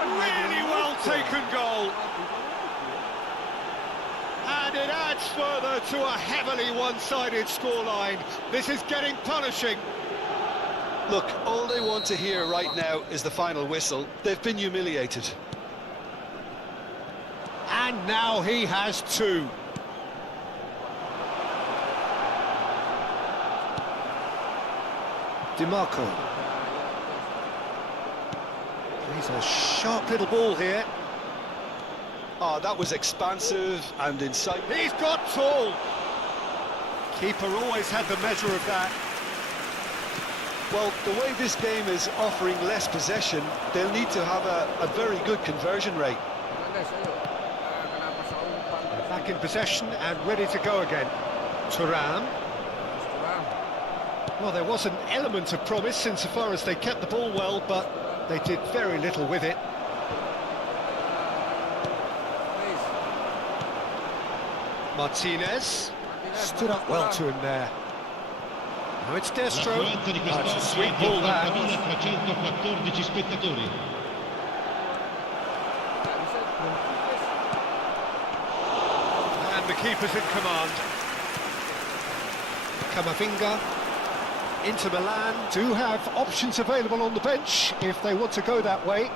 Really well taken goal. And it adds further to a heavily one-sided scoreline. This is getting punishing. Look, all they want to hear right now is the final whistle. They've been humiliated. And now he has two. DiMarco. He's a sharp little ball here. Oh, that was expansive and insightful. He's got tall. Keeper always had the measure of that. Well, the way this game is offering less possession, they'll need to have a very good conversion rate. Back in possession and ready to go again. Thuram. Well, there was an element of promise insofar as they kept the ball well, but they did very little with it. Martinez stood up well to him there. Now it's Destro. L'affluenza di It's a quest'oggi sweet è di ball that. 80.314 spettatori. And the keeper's in command. Camavinga. Inter Milan do have options available on the bench if they want to go that way.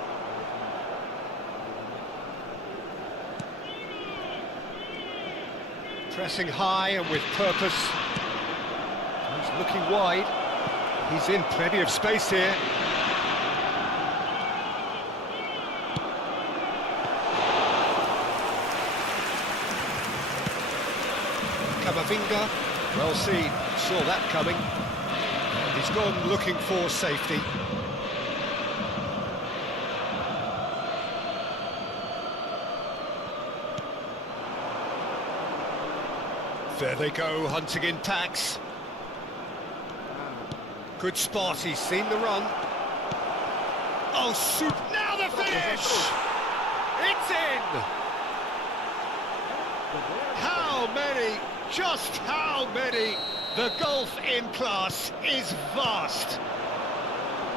Pressing high and with purpose. He's looking wide. He's in plenty of space here. Camavinga, well seen, saw that coming. He's gone looking for safety. There they go, hunting in packs. Good spot, he's seen the run. Oh, now the finish! It's in! How many? Just how many? The gulf in class is vast.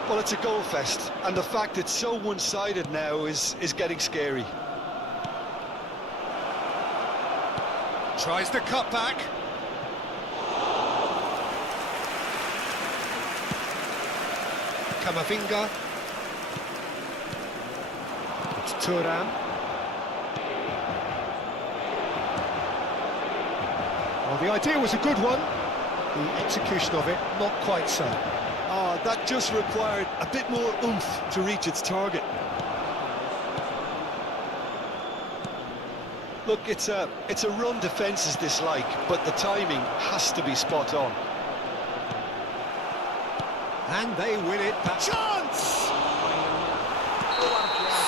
Well, it's a goal fest, and the fact it's so one-sided now is getting scary. Tries the cut back. Kamavinga. It's Thuram. Well, the idea was a good one. The execution of it, not quite so. That just required a bit more oomph to reach its target. Look, it's a run defence is dislike, but the timing has to be spot on. And they win it back. Chance!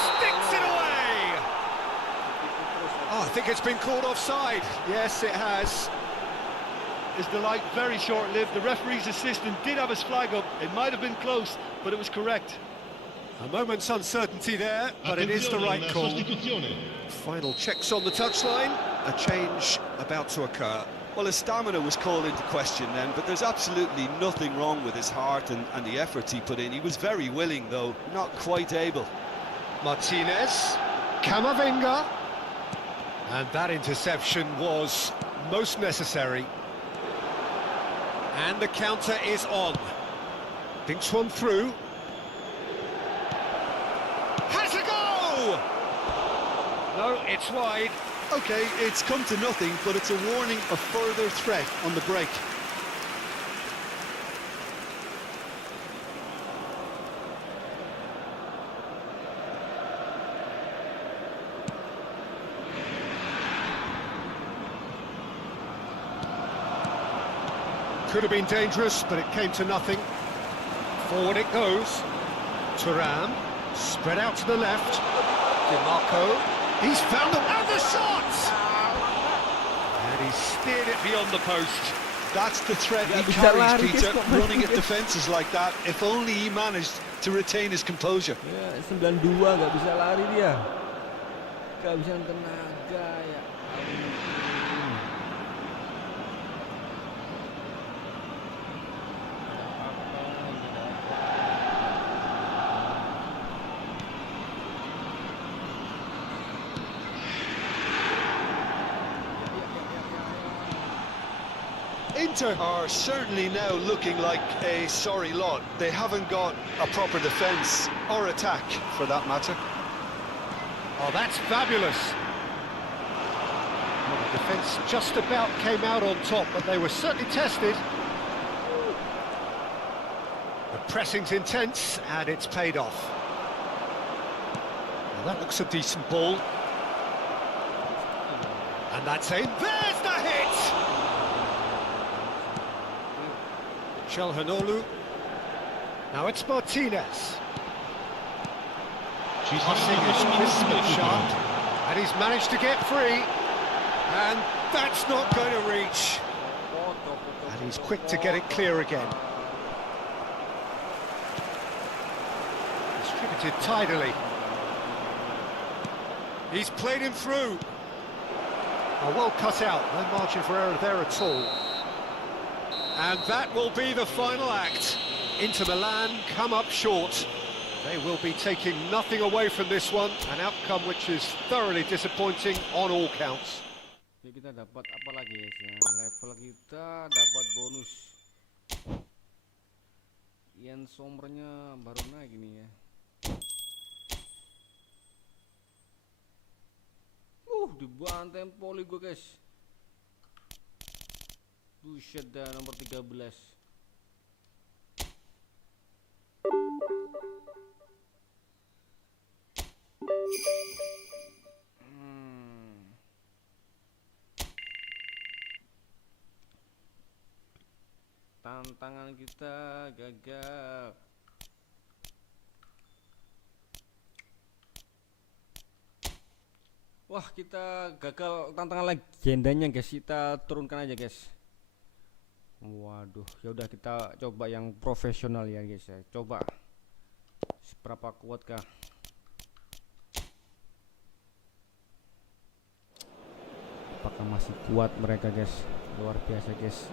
Sticks it away! Oh, I think it's been called offside. Yes, it has. Is the light very short-lived. The referee's assistant did have his flag up. It might have been close, but it was correct. A moment's uncertainty there, but it is the right call. Final checks on the touchline. A change about to occur. Well, his stamina was called into question then, but there's absolutely nothing wrong with his heart and the efforts he put in. He was very willing, though, not quite able. Martinez, Camavinga, and that interception was most necessary. And the counter is on. Thinks one through. Has a go! No, it's wide. OK, it's come to nothing, but it's a warning of further threat on the break. Could have been dangerous, but it came to nothing. Forward it goes. Thuram, spread out to the left. DiMarco, he's found the... And the shot! And he steered it beyond the post. That's the threat he carries, Peter, running at defences like that. If only he managed to retain his composure. Ya, 92 nggak bisa lari dia. Kehabisan tenaga ya. Inter are certainly now looking like a sorry lot. They haven't got a proper defence or attack, for that matter. Oh, that's fabulous. Well, the defence just about came out on top, but they were certainly tested. The pressing's intense, and it's paid off. Well, that looks a decent ball. And that's it. There's the hit! Çalhanoğlu. Now it's Martinez. Passing is crisp and sharp, and he's managed to get free, and that's not going to reach. And he's quick to get it clear again. Distributed tidily. He's played him through. Oh, well cut out, no margin for error there at all. And that will be the final act. Inter Milan come up short. They will be taking nothing away from this one, an outcome which is thoroughly disappointing on all counts. Ya, kita dapat apa lagi guys ya? Level kita dapat bonus. Ian Sommernya baru naik ini ya. Dibantai poli gue guys. Buset dah, nomor 13. Tantangan kita gagal. Wah, kita gagal tantangan legendanya guys. Kita turunkan aja guys. Waduh, ya udah kita coba yang profesional ya guys ya. Coba seberapa kuat kah? Apakah masih kuat mereka, guys? Luar biasa, guys.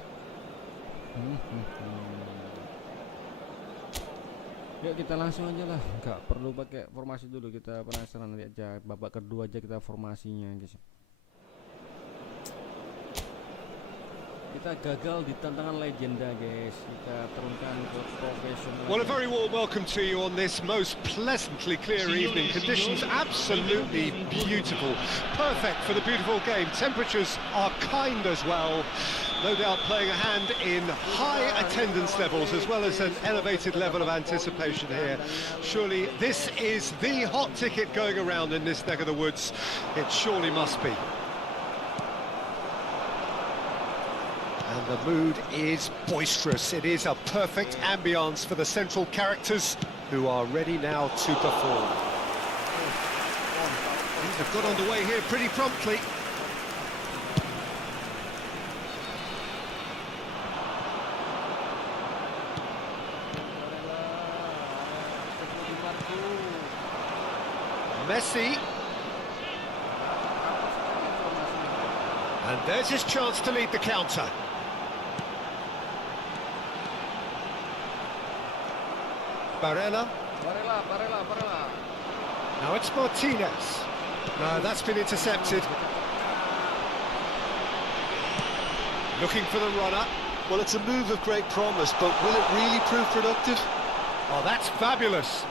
Yuk kita langsung aja lah, nggak perlu pakai formasi dulu, kita penasaran nanti aja babak kedua aja kita formasinya, guys. Kita gagal di tantangan legenda, guys. Kita turunkan ke profesional. Well, a very warm welcome to you on this most pleasantly clear evening. Conditions absolutely beautiful. Perfect for the beautiful game. Temperatures are kind as well. No doubt playing a hand in high attendance levels as well as an elevated level of anticipation here. Surely this is the hot ticket going around in this neck of the woods. It surely must be. And the mood is boisterous. It is a perfect ambience for the central characters who are ready now to perform. Things have got underway here pretty promptly. Messi. And there's his chance to lead the counter. Barella. Now it's Martinez. No, that's been intercepted. Looking for the runner. Well, it's a move of great promise, but will it really prove productive? Oh, that's fabulous.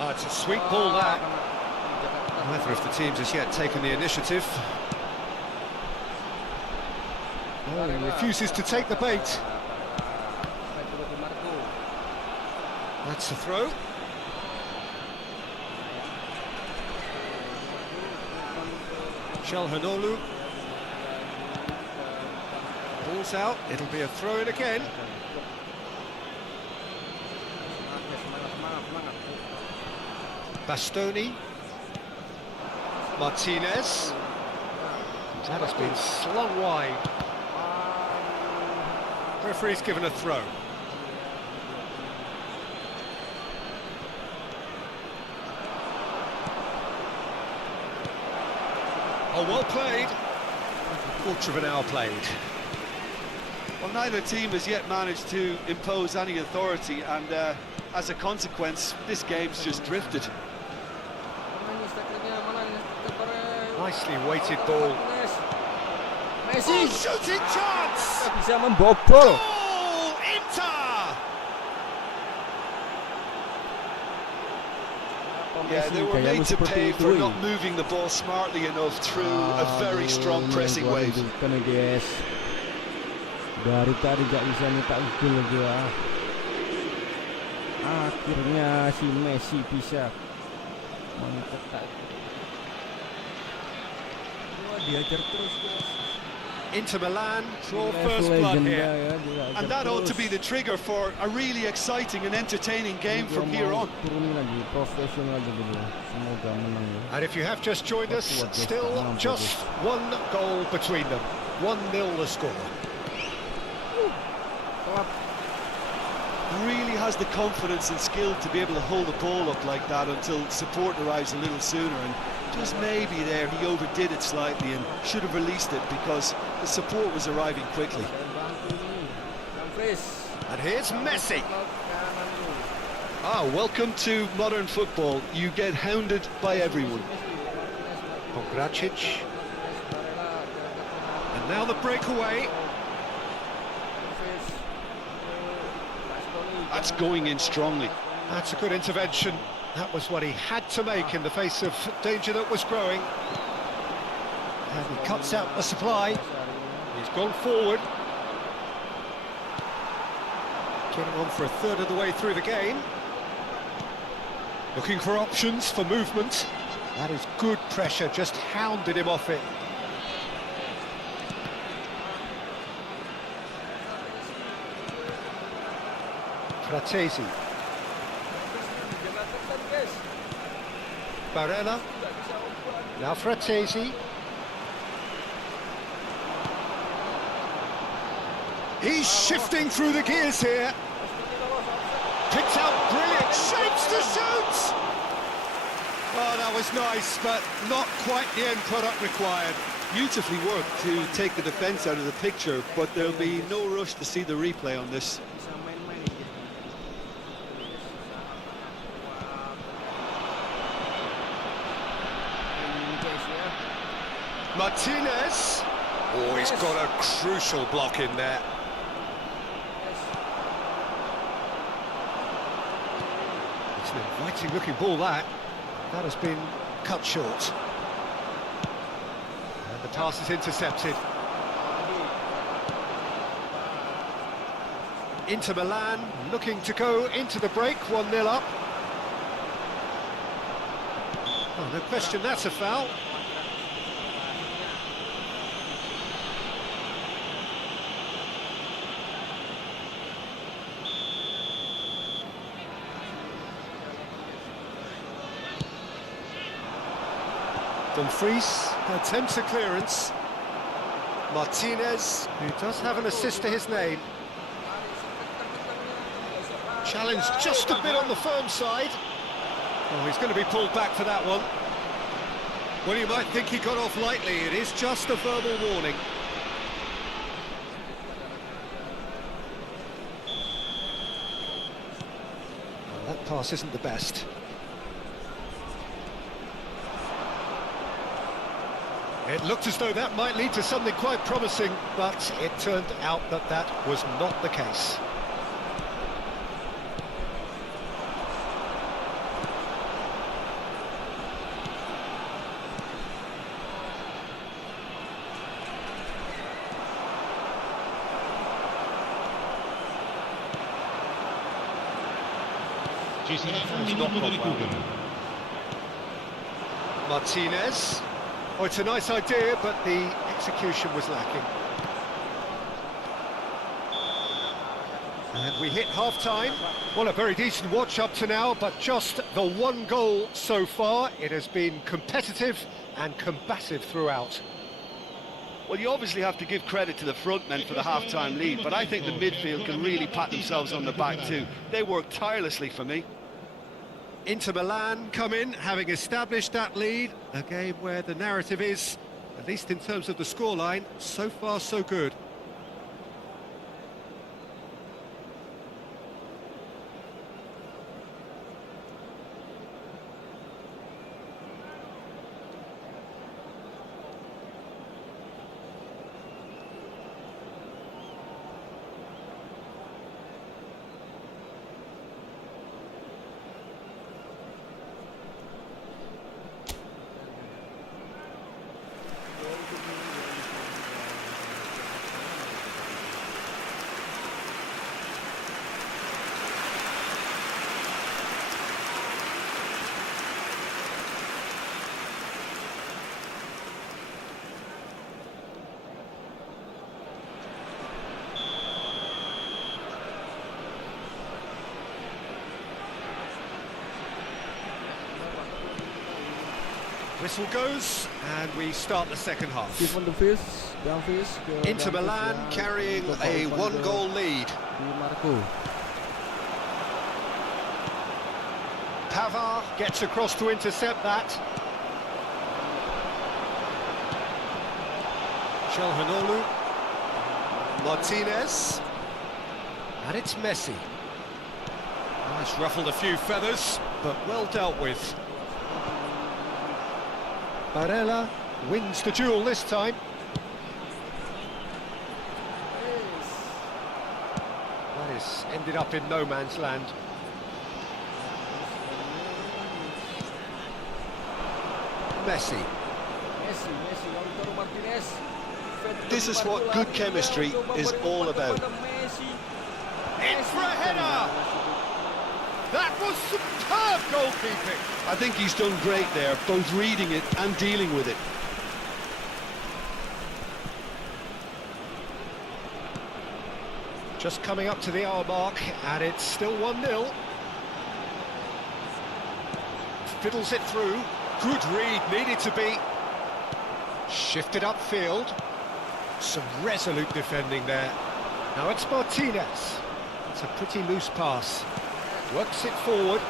Oh, it's a sweet ball, that. Neither of the teams has yet taken the initiative. Oh, he refuses to take the bait. That's a throw. Calhanoglu. Ball's out, it'll be a throw in again. Bastoni. Martinez. That has been slung wide. Referee's given a throw. Oh, well played. Quarter of an hour played. Well, neither team has yet managed to impose any authority, and as a consequence, this game's just drifted. Nicely weighted ball. Messi. Oh, shooting chance! Bisa membobol. Goal! Inter! Yeah, they were made to pay for not moving the ball smartly enough through a very strong pressing wave. Dari tadi gak bisa nyetak gol lagi lah. Akhirnya si Messi bisa mencetak. Wah, diajar terus, guys. Inter Milan draw first blood here. And that ought to be the trigger for a really exciting and entertaining game from here on. And if you have just joined us, still just one goal between them. 1-0 the score. He really has the confidence and skill to be able to hold the ball up like that until support arrives a little sooner, and just maybe there he overdid it slightly and should have released it because the support was arriving quickly. And here's Messi. Welcome to modern football. You get hounded by everyone. Gracic. And now the breakaway. That's going in strongly. That's a good intervention. That was what he had to make in the face of danger that was growing. And he cuts out the supply. He's gone forward. Getting on for a third of the way through the game. Looking for options for movement. That is good pressure, just hounded him off it. Fratesi. Barella. Now Fratesi. He's shifting through the gears here. Picked out brilliant, shapes to shoot! Oh, that was nice, but not quite the end product required. Beautifully worked to take the defence out of the picture, but there'll be no rush to see the replay on this. Bisa main-main gitu. Ini guys ya. Martinez. Oh, he's got a crucial block in there. It's an inviting looking ball that has been cut short. And the pass is intercepted. Inter Milan looking to go into the break, 1-0 up. Oh, no question, that's a foul. Dumfries attempts a clearance. Martinez, who does have an assist to his name. Challenge just a bit on the firm side. Oh, he's going to be pulled back for that one. Well, you might think he got off lightly. It is just a verbal warning. Well, that pass isn't the best. It looked as though that might lead to something quite promising, but it turned out that that was not the case. Ci sarà un minuto di recupero. Martinez. Oh, it's a nice idea, but the execution was lacking. And we hit half-time. Well, a very decent watch up to now, but just the one goal so far. It has been competitive and combative throughout. Well, you obviously have to give credit to the front men for the half-time lead, but I think the midfield can really pat themselves on the back too. They worked tirelessly for me. Inter Milan come in, having established that lead. A game where the narrative is, at least in terms of the scoreline, so far so good. Whistle goes, and we start the second half. Inter Milan carrying a one-goal lead. Pavard gets across to intercept that. Calhanoglu. Martinez. And it's Messi. Oh, it's ruffled a few feathers, but well dealt with. Barella wins the duel this time. That is ended up in no man's land. Messi. This is what good chemistry is all about. In for a header! That was superb goalkeeping! I think he's done great there, both reading it and dealing with it. Just coming up to the hour mark, and it's still 1-0. Fiddles it through. Good read, needed to be. Shifted upfield. Some resolute defending there. Now it's Martinez. It's a pretty loose pass. Works it forward.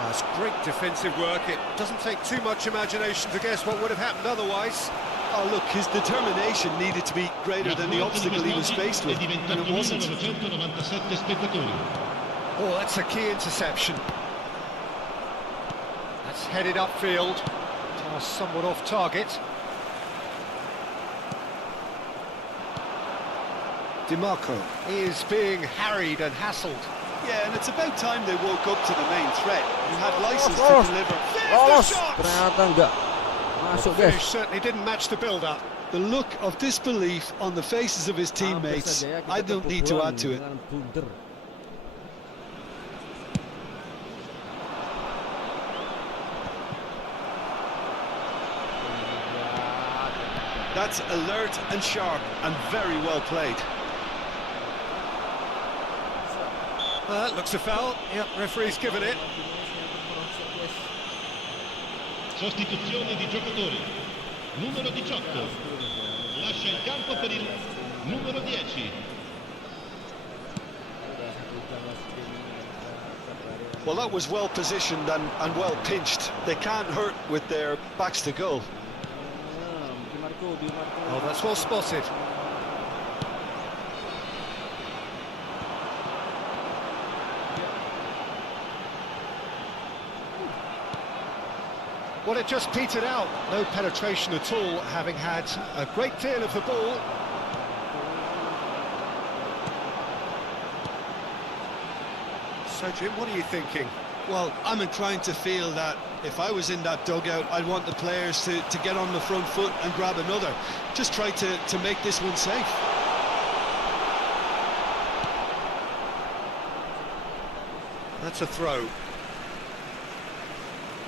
That's great defensive work. It doesn't take too much imagination to guess what would have happened otherwise. Oh, look, his determination needed to be greater than the obstacle he was faced with, and it wasn't. 1997 spettatori. Oh, that's a key interception. That's headed upfield. Toss somewhat off target. DiMarco is being harried and hassled. Yeah, and it's about time they woke up to the main threat. You had license to Lost. deliver. Lost. There's the shot! Ternyata enggak masuk, Finish guys. certainly didn't match the build-up. The look of disbelief on the faces of his teammates, Hampir saja ya kita I don't need to kebobolan add to it. dengan blunder. That's alert and sharp and very well played. That looks a foul. Yep, referee's given it. Sostituzione di giocatori. Numero 18. Lascia il campo per il numero 10. Well, that was well positioned and well pinched. They can't hurt with their backs to goal. Oh, that's well spotted. Well, it just petered out. No penetration at all, having had a great deal of the ball. So, Jim, what are you thinking? Well, I'm inclined to feel that if I was in that dugout, I'd want the players to get on the front foot and grab another. Just try to make this one safe. That's a throw.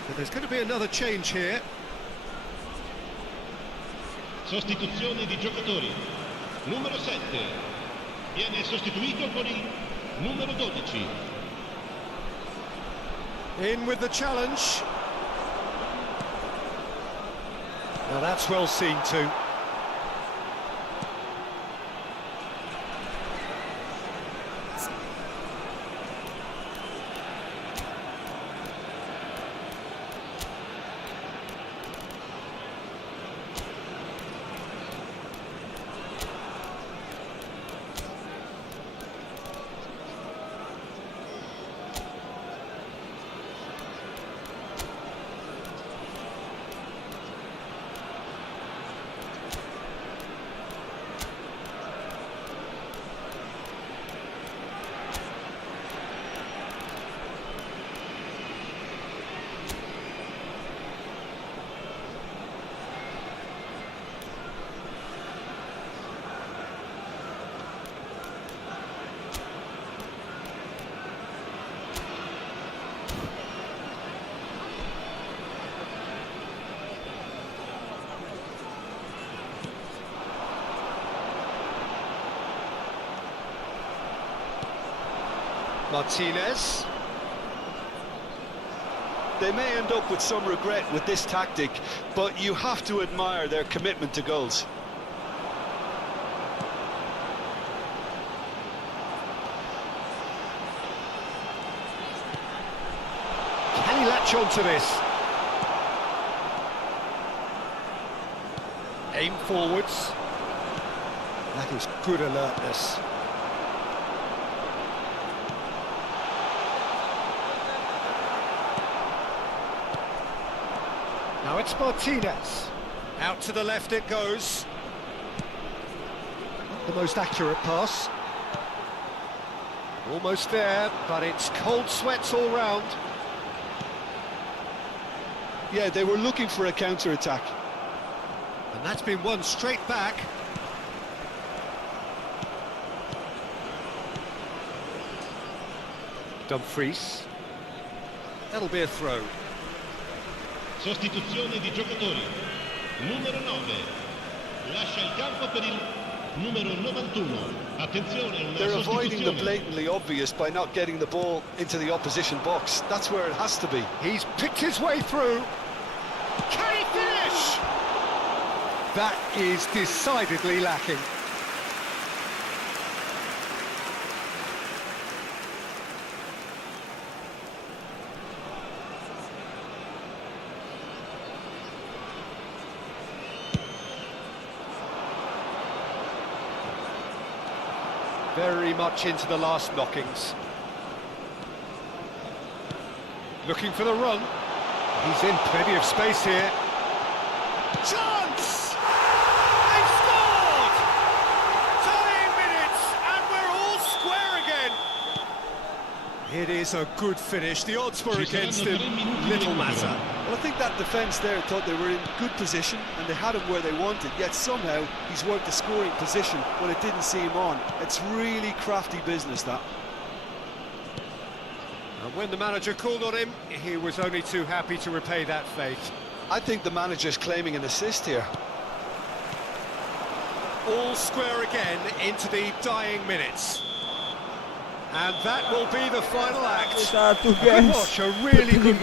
So there's going to be another change here. Sostituzione di giocatori. Numero 7. Viene sostituito con il numero 12. In with the challenge. Now that's well seen too. Martinez. They may end up with some regret with this tactic, but you have to admire their commitment to goals. Can he latch on to this? Aim forwards. That is good alertness. Now it's Martinez. Out to the left it goes. Not the most accurate pass. Almost there, but it's cold sweats all round. Yeah, they were looking for a counter-attack. And that's been won straight back. Dumfries. That'll be a throw. Sostituzione di giocatori. Numero 9. Lascia il campo per il numero 91. Attenzione, una They're avoiding the sostituzione. blatantly obvious by not getting the ball into the opposition box. That's where it has to be. He's picked his way through. Can he finish? That is decidedly lacking. very much into the last knockings. Looking for the run. He's in plenty of space here. Chance! They've scored! Tying minutes, and we're all square again. It is a good finish. The odds were against him. Little matter. Well, I think that defence there thought they were in good position and they had him where they wanted, yet somehow he's worked a scoring position when it didn't see him on. It's really crafty business, that. And when the manager called on him, he was only too happy to repay that faith. I think the manager's claiming an assist here. All square again into the dying minutes. And that will be the final act. 1, A good guys. watch, a really good watch.